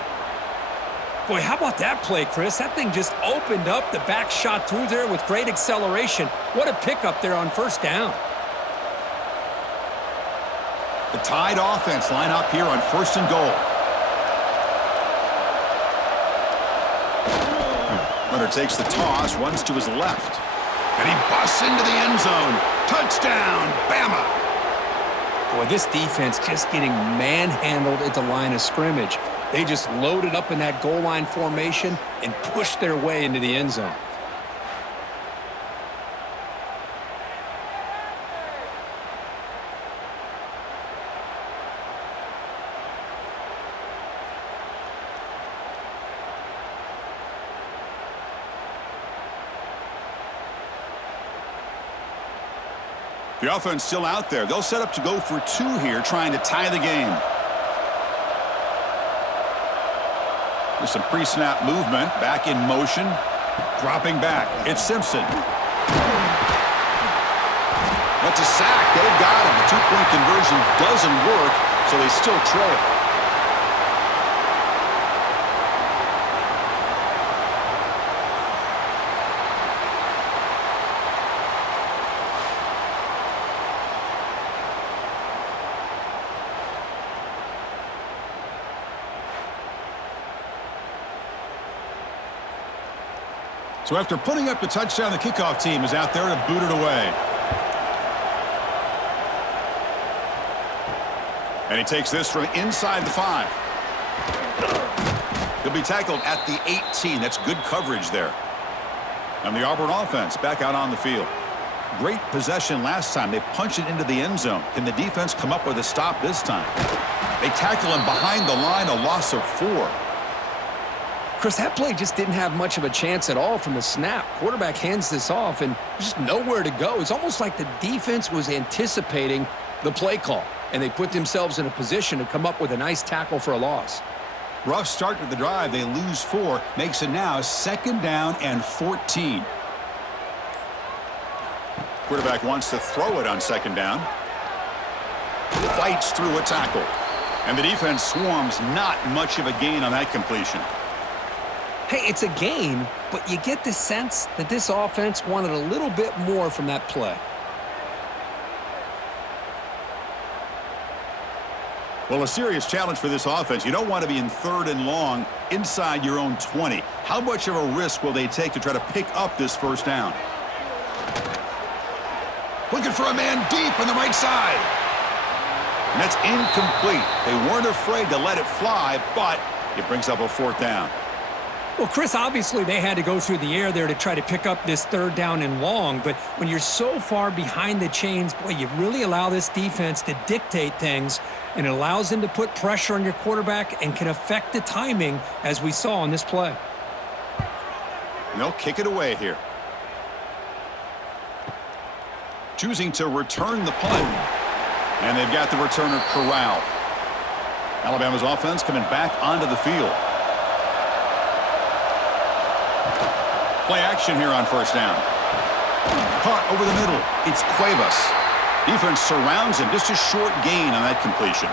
Boy, how about that play, Chris? That thing just opened up. The back shot through there with great acceleration. What a pickup there on first down. The Tide offense line up here on 1st and goal. Runner takes the toss, runs to his left. And he busts into the end zone. Touchdown, Bama. Boy, this defense just getting manhandled at the line of scrimmage. They just loaded up in that goal line formation and pushed their way into the end zone. The offense still out there. They'll set up to go for 2 here, trying to tie the game. There's some pre-snap movement, back in motion, dropping back. It's Simpson. That's a sack. They've got him. The 2-point conversion doesn't work, so they still trail. So after putting up the touchdown, the kickoff team is out there to boot it away. And he takes this from inside the 5. He'll be tackled at the 18. That's good coverage there. And the Auburn offense back out on the field. Great possession last time. They punch it into the end zone. Can the defense come up with a stop this time? They tackle him behind the line, a loss of 4. Chris, that play just didn't have much of a chance at all from the snap. Quarterback hands this off, and there's just nowhere to go. It's almost like the defense was anticipating the play call, and they put themselves in a position to come up with a nice tackle for a loss. Rough start to the drive. They lose 4. Makes it now 2nd down and 14. Quarterback wants to throw it on 2nd down. Fights through a tackle. And the defense swarms. Not much of a gain on that completion. Hey, it's a gain, but you get the sense that this offense wanted a little bit more from that play. Well, a serious challenge for this offense. You don't want to be in 3rd and long inside your own 20. How much of a risk will they take to try to pick up this 1st down? Looking for a man deep on the right side. And that's incomplete. They weren't afraid to let it fly, but it brings up a 4th down. Well, Chris, obviously they had to go through the air there to try to pick up this 3rd down and long, but when you're so far behind the chains, boy, you really allow this defense to dictate things, and it allows them to put pressure on your quarterback and can affect the timing, as we saw on this play. And they'll kick it away here. Choosing to return the punt, and they've got the returner corralled. Alabama's offense coming back onto the field. Play action here on 1st down. Caught over the middle. It's Cuevas. Defense surrounds him. Just a short gain on that completion.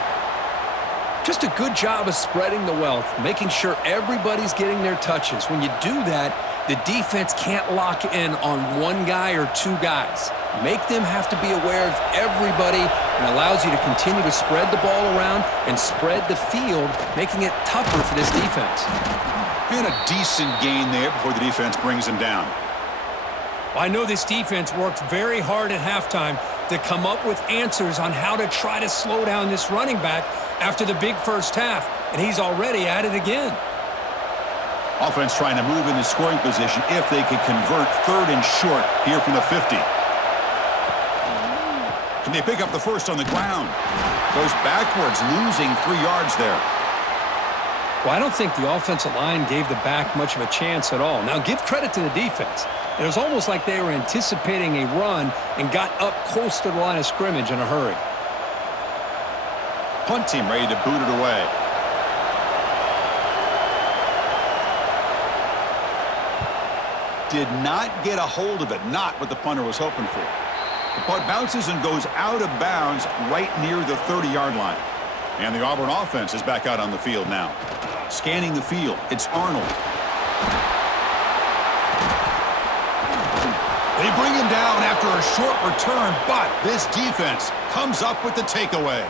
Just a good job of spreading the wealth, making sure everybody's getting their touches. When you do that, the defense can't lock in on one guy or 2 guys. Make them have to be aware of everybody, and allows you to continue to spread the ball around and spread the field, making it tougher for this defense. And a decent gain there before the defense brings him down. Well, I know this defense worked very hard at halftime to come up with answers on how to try to slow down this running back after the big 1st half, and he's already at it again. Offense trying to move in the scoring position if they can convert 3rd and short here from the 50. Can they pick up the 1st on the ground? Goes backwards, losing 3 yards there. Well, I don't think the offensive line gave the back much of a chance at all. Now, give credit to the defense. It was almost like they were anticipating a run and got up close to the line of scrimmage in a hurry. Punt team ready to boot it away. Did not get a hold of it. Not what the punter was hoping for. The punt bounces and goes out of bounds right near the 30-yard line. And the Auburn offense is back out on the field now. Scanning the field, it's Arnold. They bring him down after a short return, but this defense comes up with the takeaway.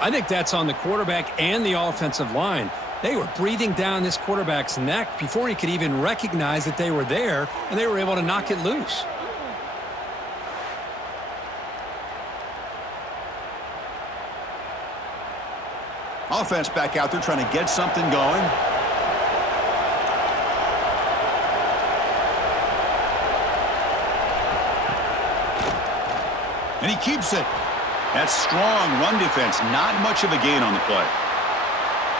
I think that's on the quarterback and the offensive line. They were breathing down this quarterback's neck before he could even recognize that they were there, and they were able to knock it loose. Offense back out there trying to get something going. And he keeps it. That's strong run defense. Not much of a gain on the play.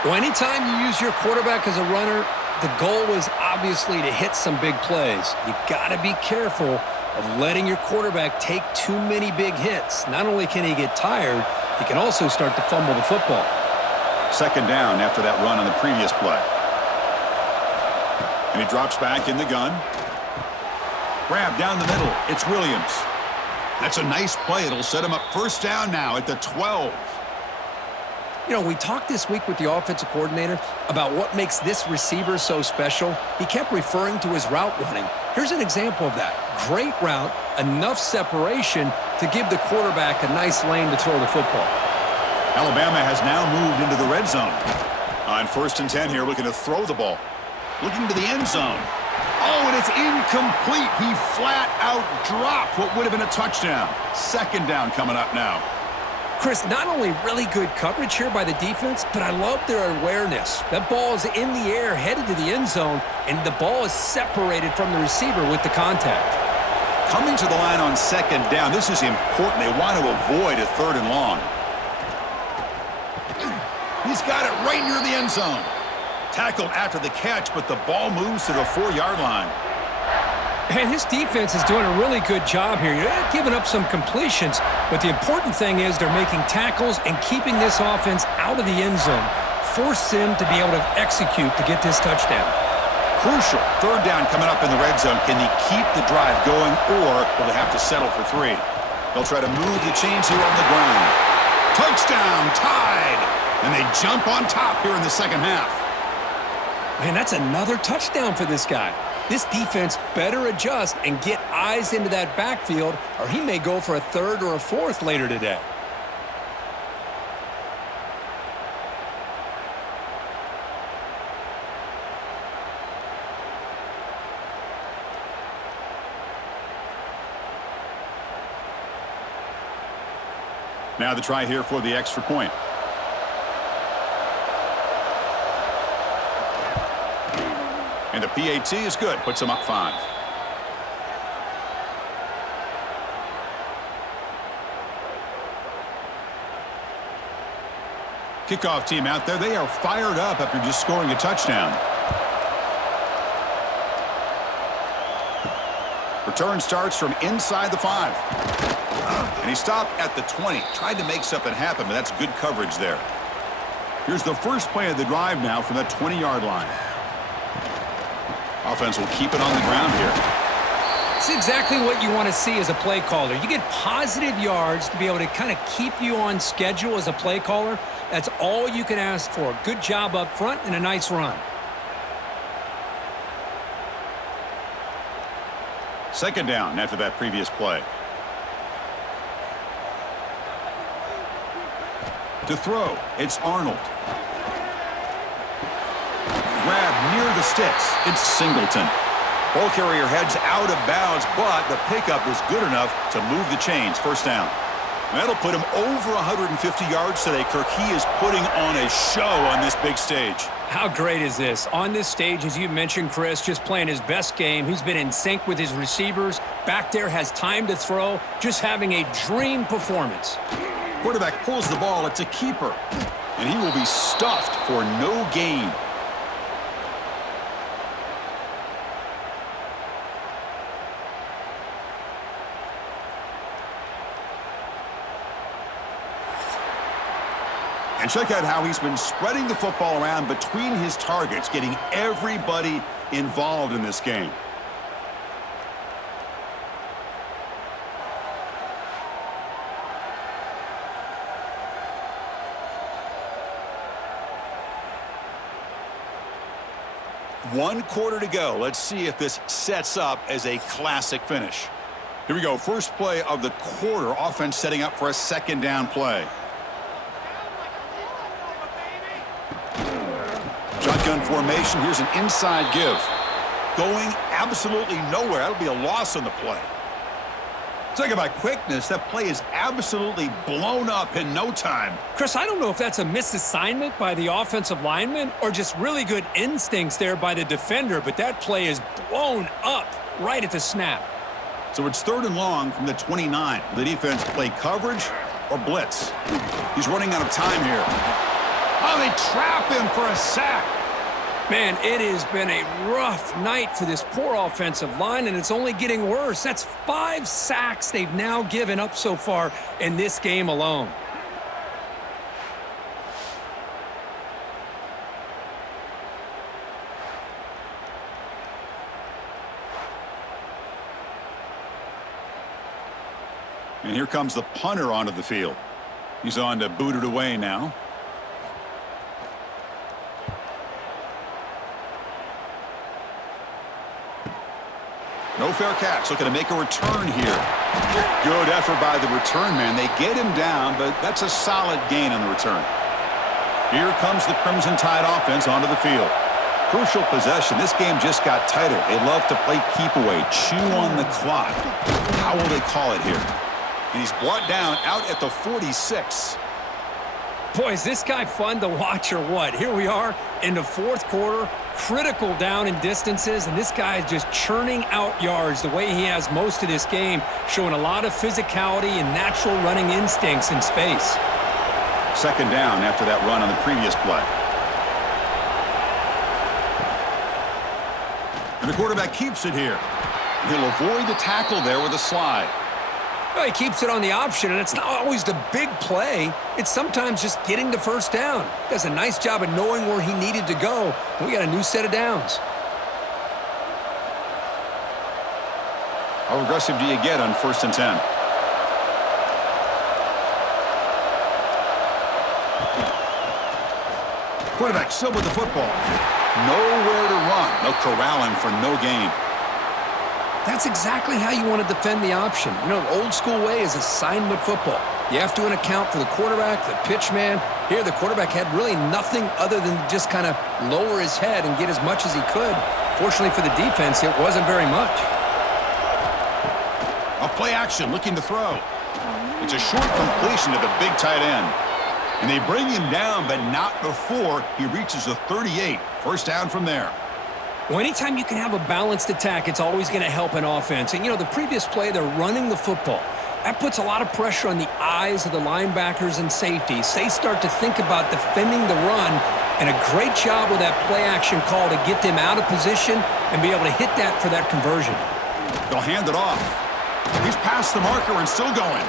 Well, anytime you use your quarterback as a runner, the goal is obviously to hit some big plays. You got to be careful of letting your quarterback take too many big hits. Not only can he get tired, he can also start to fumble the football. 2nd down after that run on the previous play. And he drops back in the gun. Grab down the middle. It's Williams. That's a nice play. It'll set him up 1st down now at the 12. You know, we talked this week with the offensive coordinator about what makes this receiver so special. He kept referring to his route running. Here's an example of that. Great route, enough separation to give the quarterback a nice lane to throw the football. Alabama has now moved into the red zone. On 1st and 10 here, looking to throw the ball. Looking to the end zone. Oh, and it's incomplete. He flat out dropped what would have been a touchdown. 2nd down coming up now. Chris, not only really good coverage here by the defense, but I love their awareness. That ball is in the air, headed to the end zone, and the ball is separated from the receiver with the contact. Coming to the line on second down, this is important. They want to avoid a third and long. He's got it right near the end zone. Tackled after the catch, but the ball moves to the 4-yard line. And his defense is doing a really good job here. You're not giving up some completions, but the important thing is they're making tackles and keeping this offense out of the end zone. Force them to be able to execute to get this touchdown. Crucial. Third down coming up in the red zone. Can he keep the drive going, or will they have to settle for 3? They'll try to move the chains here on the ground. Touchdown, tied. And they jump on top here in the second half. Man, that's another touchdown for this guy. This defense better adjust and get eyes into that backfield, or he may go for a 3rd or a 4th later today. Now the try here for the extra point. And the PAT is good. Puts them up 5. Kickoff team out there. They are fired up after just scoring a touchdown. Return starts from inside the 5. And he stopped at the 20. Tried to make something happen, but that's good coverage there. Here's the first play of the drive now from that 20-yard line. Offense will keep it on the ground here. It's exactly what you want to see as a play caller. You get positive yards to be able to kind of keep you on schedule as a play caller. That's all you can ask for. Good job up front and a nice run. Second down after that previous play. To throw, it's Arnold. Grab near the sticks. It's Singleton. Ball carrier heads out of bounds, but the pickup is good enough to move the chains. First down. That'll put him over 150 yards today, Kirk. He is putting on a show on this big stage. How great is this? On this stage, as you mentioned, Chris, just playing his best game. He's been in sync with his receivers. Back there, has time to throw. Just having a dream performance. Quarterback pulls the ball. It's a keeper. And he will be stuffed for no gain. And check out how he's been spreading the football around between his targets, getting everybody involved in this game. One quarter to go. Let's see if this sets up as a classic finish. Here we go. First play of the quarter. Offense setting up for a second down play. Shotgun formation. Here's an inside give. Going absolutely nowhere. That'll be a loss on the play. Talk about quickness. That play is absolutely blown up in no time. Chris, I don't know if that's a misassignment by the offensive lineman or just really good instincts there by the defender, but that play is blown up right at the snap. So it's third and long from the 29. The defense play coverage or blitz. He's running out of time here. Oh, they trap him for a sack. Man, it has been a rough night for this poor offensive line, and it's only getting worse. That's 5 sacks they've now given up so far in this game alone. And here comes the punter onto the field. He's on to boot it away now. No fair catch. Looking to make a return here. Good effort by the return man. They get him down, but that's a solid gain on the return. Here comes the Crimson Tide offense onto the field. Crucial possession. This game just got tighter. They love to play keep away, chew on the clock. How will they call it here? And he's brought down out at the 46. Boy, is this guy fun to watch or what? Here we are in the fourth quarter, critical down in distances, and this guy is just churning out yards the way he has most of this game, showing a lot of physicality and natural running instincts in space. Second down after that run on the previous play. And the quarterback keeps it here. He'll avoid the tackle there with a slide. Well, he keeps it on the option, and it's not always the big play. It's sometimes just getting the first down. Does a nice job of knowing where he needed to go. And we got a new set of downs. How aggressive do you get on 1st and 10? Quarterback still with the football. Nowhere to run. No corralling for no gain. That's exactly how you want to defend the option. You know, the old school way is assignment football. You have to account for the quarterback, the pitch man. Here, the quarterback had really nothing other than just kind of lower his head and get as much as he could. Fortunately for the defense, it wasn't very much. A play action, looking to throw. It's a short completion to the big tight end. And they bring him down, but not before he reaches the 38. First down from there. Well, anytime you can have a balanced attack, it's always going to help an offense. And, you know, the previous play, they're running the football. That puts a lot of pressure on the eyes of the linebackers and safeties. They start to think about defending the run, and a great job with that play-action call to get them out of position and be able to hit that for that conversion. They'll hand it off. He's past the marker and still going.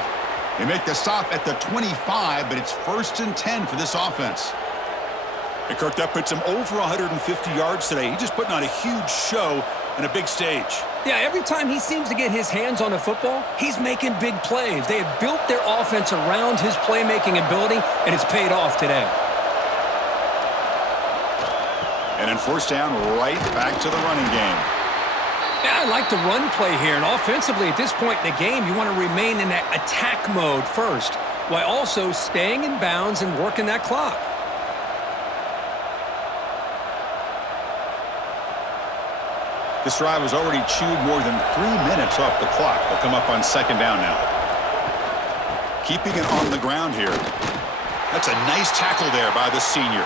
They make the stop at the 25, but it's 1st and 10 for this offense. And Kirk, that puts him over 150 yards today. He's just putting on a huge show and a big stage. Yeah, every time he seems to get his hands on the football, he's making big plays. They have built their offense around his playmaking ability, and it's paid off today. And then 1st down, right back to the running game. Yeah, I like the run play here, and offensively at this point in the game, you want to remain in that attack mode first, while also staying in bounds and working that clock. This drive has already chewed more than 3 minutes off the clock. They'll come up on 2nd down now. Keeping it on the ground here. That's a nice tackle there by the senior.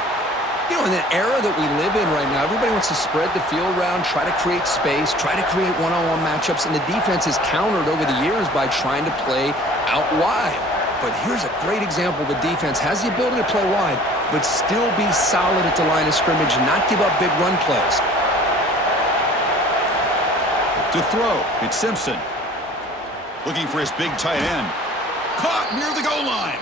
You know, in that era that we live in right now, everybody wants to spread the field around, try to create space, try to create one-on-one matchups, and the defense is countered over the years by trying to play out wide. But here's a great example of a defense has the ability to play wide, but still be solid at the line of scrimmage and not give up big run plays. To throw, it's Simpson. Looking for his big tight end. Caught near the goal line.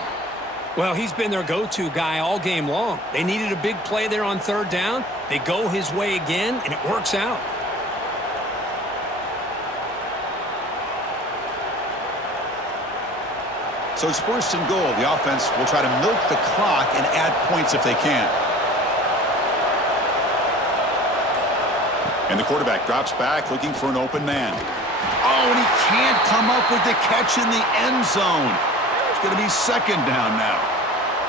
Well, he's been their go-to guy all game long. They needed a big play there on 3rd down. They go his way again, and it works out. So it's 1st and goal. The offense will try to milk the clock and add points if they can. And the quarterback drops back looking for an open man. Oh, and he can't come up with the catch in the end zone. It's going to be 2nd down now.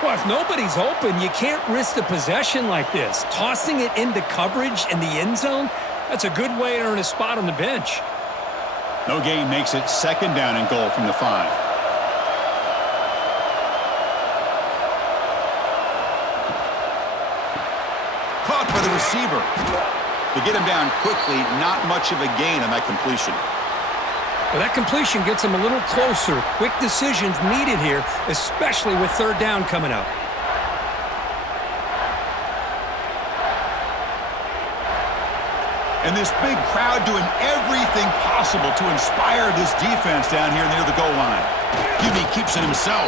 Well, if nobody's open, you can't risk the possession like this. Tossing it into coverage in the end zone, that's a good way to earn a spot on the bench. No gain makes it 2nd down and goal from the 5. Caught by the receiver. To get him down quickly, not much of a gain on that completion. Well, that completion gets him a little closer. Quick decisions needed here, especially with 3rd down coming up. And this big crowd doing everything possible to inspire this defense down here near the goal line. Jimmy keeps it himself.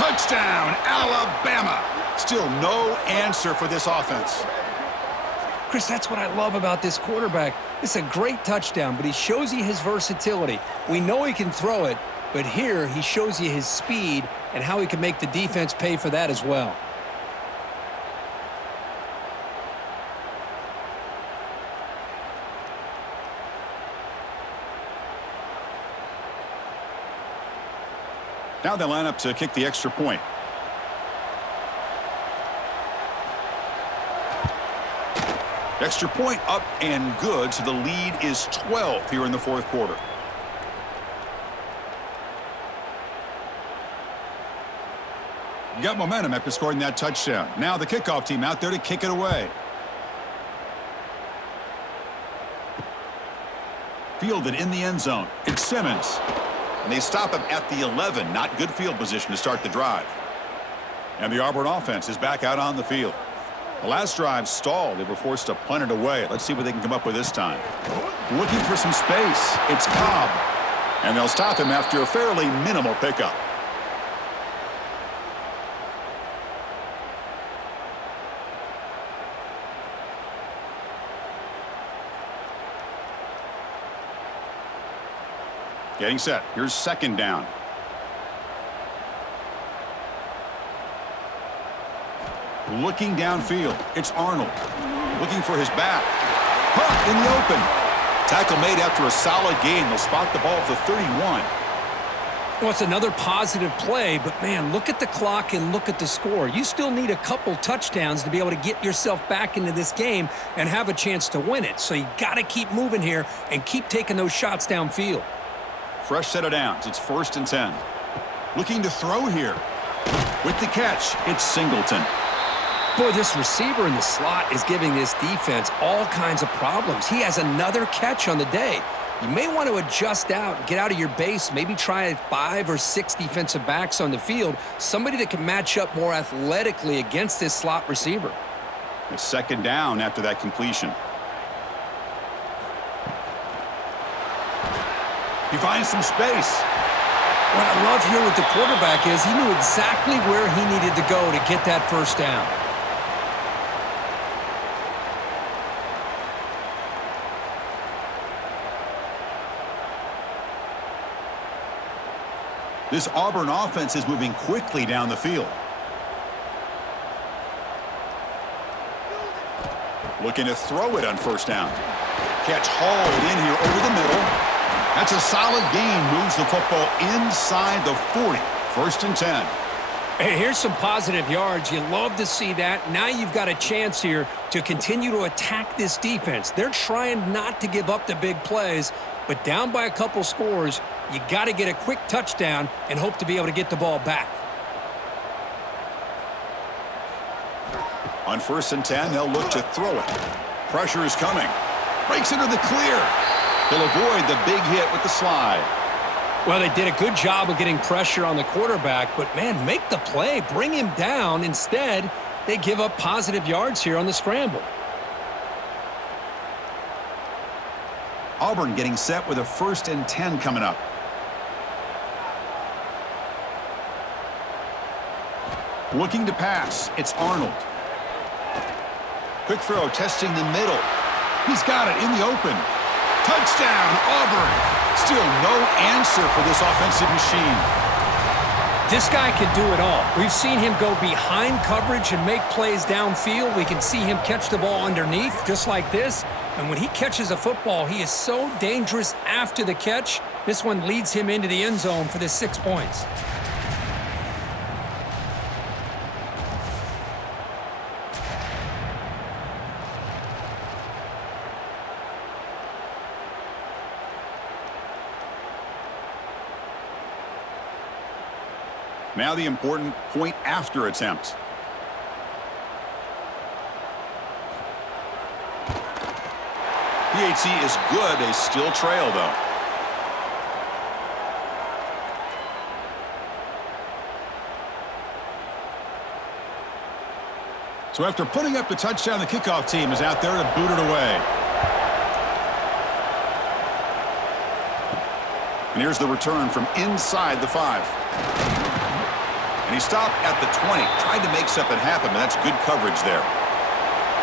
Touchdown, Alabama. Still no answer for this offense. Chris, that's what I love about this quarterback. It's a great touchdown, but he shows you his versatility. We know he can throw it, but here he shows you his speed and how he can make the defense pay for that as well. Now they line up to kick the extra point. Extra point up and good, so the lead is 12 here in the 4th quarter. Got momentum after scoring that touchdown. Now the kickoff team out there to kick it away. Fielded in the end zone. It's Simmons. And they stop him at the 11. Not good field position to start the drive. And the Auburn offense is back out on the field. The last drive stalled. They were forced to punt it away. Let's see what they can come up with this time. Looking for some space. It's Cobb. And they'll stop him after a fairly minimal pickup. Getting set. Here's second down. Looking downfield. It's Arnold. Looking for his back. Huh, in the open. Tackle made after a solid gain. They'll spot the ball at the 31. Well, it's another positive play, but, man, look at the clock and look at the score. You still need a couple touchdowns to be able to get yourself back into this game and have a chance to win it. So you got to keep moving here and keep taking those shots downfield. Fresh set of downs. It's 1st and 10. Looking to throw here. With the catch, it's Singleton. Boy, this receiver in the slot is giving this defense all kinds of problems. He has another catch on the day. You may want to adjust out, get out of your base, maybe try 5 or 6 defensive backs on the field, somebody that can match up more athletically against this slot receiver. It's second down after that completion. He finds some space. What I love here with the quarterback is he knew exactly where he needed to go to get that first down. This Auburn offense is moving quickly down the field. Looking to throw it on first down. Catch hauled in here over the middle. That's a solid gain. Moves the football inside the 40. 1st and 10. Hey, here's some positive yards. You love to see that. Now you've got a chance here to continue to attack this defense. They're trying not to give up the big plays, but down by a couple scores, you got to get a quick touchdown and hope to be able to get the ball back. On 1st and 10, they'll look to throw it. Pressure is coming. Breaks into the clear. He'll avoid the big hit with the slide. Well, they did a good job of getting pressure on the quarterback, but, man, make the play. Bring him down. Instead, they give up positive yards here on the scramble. Auburn getting set with a 1st and 10 coming up. Looking to pass. It's Arnold. Quick throw, testing the middle. He's got it in the open. Touchdown, Auburn. Still no answer for this offensive machine. This guy can do it all. We've seen him go behind coverage and make plays downfield. We can see him catch the ball underneath, just like this. And when he catches a football, he is so dangerous after the catch. This one leads him into the end zone for the 6 points. Now the important point after attempt. PHC is good. They still trail, though. So after putting up the touchdown, the kickoff team is out there to boot it away. And here's the return from inside the 5. And he stopped at the 20, tried to make something happen, but that's good coverage there.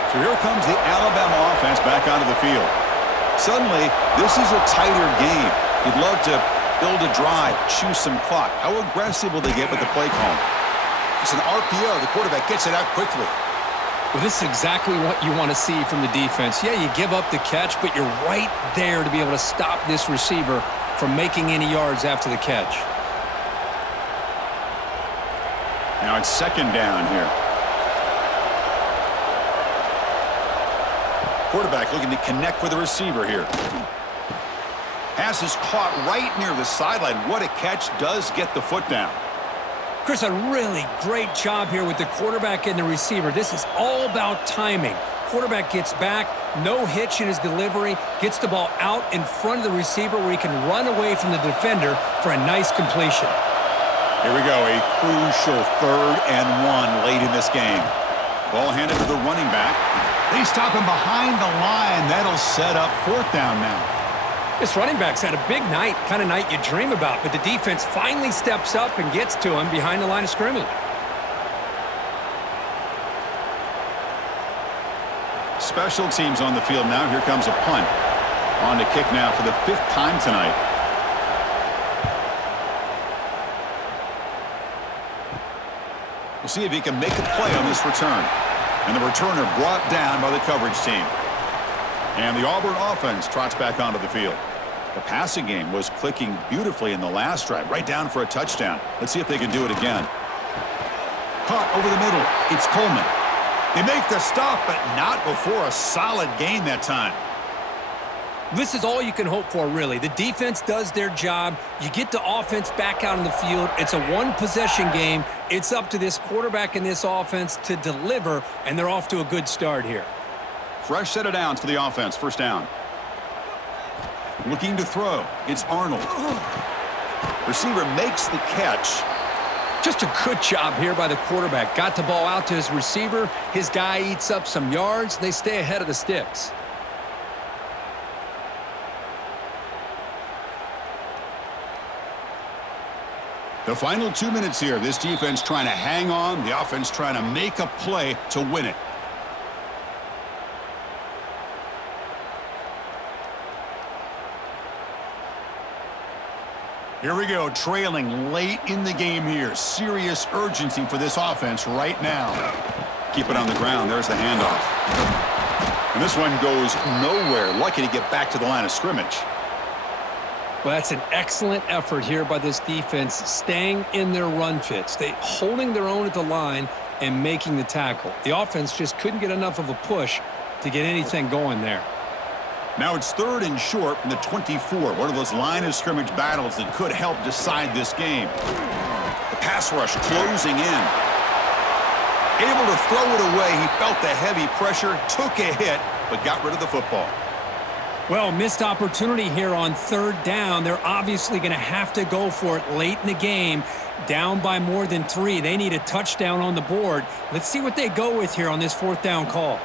So here comes the Alabama offense back onto the field. Suddenly, this is a tighter game. You'd love to build a drive, choose some clock. How aggressive will they get with the play call? It's an RPO. The quarterback gets it out quickly. Well, this is exactly what you want to see from the defense. Yeah, you give up the catch, but you're right there to be able to stop this receiver from making any yards after the catch. Now it's second down here. Quarterback looking to connect with the receiver here. Pass is caught right near the sideline. What a catch. Does get the foot down. Chris, a really great job here with the quarterback and the receiver. This is all about timing. Quarterback gets back, no hitch in his delivery, gets the ball out in front of the receiver where he can run away from the defender for a nice completion. Here we go, a crucial 3rd and 1 late in this game. Ball handed to the running back. They stop him behind the line. That'll set up 4th down now. This running back's had a big night, kind of night you dream about, but the defense finally steps up and gets to him behind the line of scrimmage. Special teams on the field now. Here comes a punt. On to kick now for the 5th time tonight. We'll see if he can make a play on this return. And the returner brought down by the coverage team. And the Auburn offense trots back onto the field. The passing game was clicking beautifully in the last drive, right down for a touchdown. Let's see if they can do it again. Caught over the middle. It's Coleman. They make the stop, but not before a solid gain that time. This is all you can hope for, really. The defense does their job. You get the offense back out on the field. It's a one-possession game. It's up to this quarterback and this offense to deliver, and they're off to a good start here. Fresh set of downs for the offense. 1st down. Looking to throw. It's Arnold. Receiver makes the catch. Just a good job here by the quarterback. Got the ball out to his receiver. His guy eats up some yards. They stay ahead of the sticks. The final 2 minutes here. This defense trying to hang on. The offense trying to make a play to win it. Here we go, trailing late in the game here. Serious urgency for this offense right now. Keep it on the ground. There's the handoff. And this one goes nowhere. Lucky to get back to the line of scrimmage. Well, that's an excellent effort here by this defense, staying in their run fits. They holding their own at the line and making the tackle. The offense just couldn't get enough of a push to get anything going there. Now it's 3rd and short from the 24. One of those line of scrimmage battles that could help decide this game. The pass rush closing in. Able to throw it away. He felt the heavy pressure, took a hit, but got rid of the football. Well, missed opportunity here on 3rd down. They're obviously going to have to go for it late in the game. Down by more than 3. They need a touchdown on the board. Let's see what they go with here on this 4th down call.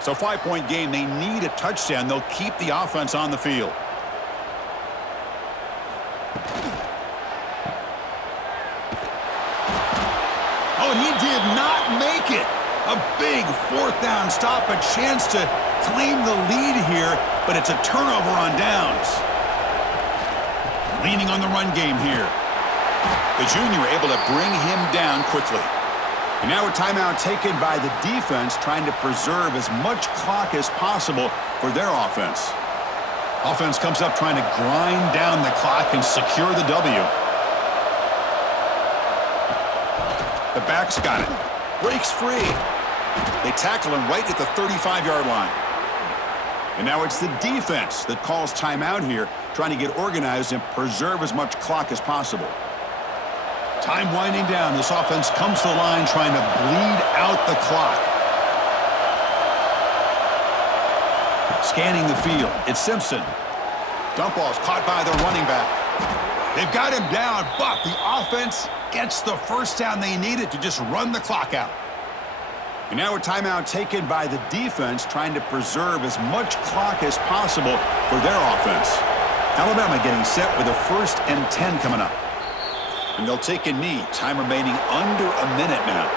So 5-point game, they need a touchdown. They'll keep the offense on the field. Oh, and he did not make it. A big 4th down stop, a chance to claim the lead here, but it's a turnover on downs. Leaning on the run game here. The junior able to bring him down quickly. And now a timeout taken by the defense, trying to preserve as much clock as possible for their offense. Offense comes up trying to grind down the clock and secure the W. The back's got it. Breaks free. They tackle him right at the 35-yard line. And now it's the defense that calls timeout here, trying to get organized and preserve as much clock as possible. Time winding down. This offense comes to the line trying to bleed out the clock. Scanning the field. It's Simpson. Dump ball's caught by the running back. They've got him down, but the offense gets the 1st down they needed to just run the clock out. And now a timeout taken by the defense, trying to preserve as much clock as possible for their offense. Alabama getting set with a 1st and 10 coming up. And they'll take a knee. Time remaining under a minute now.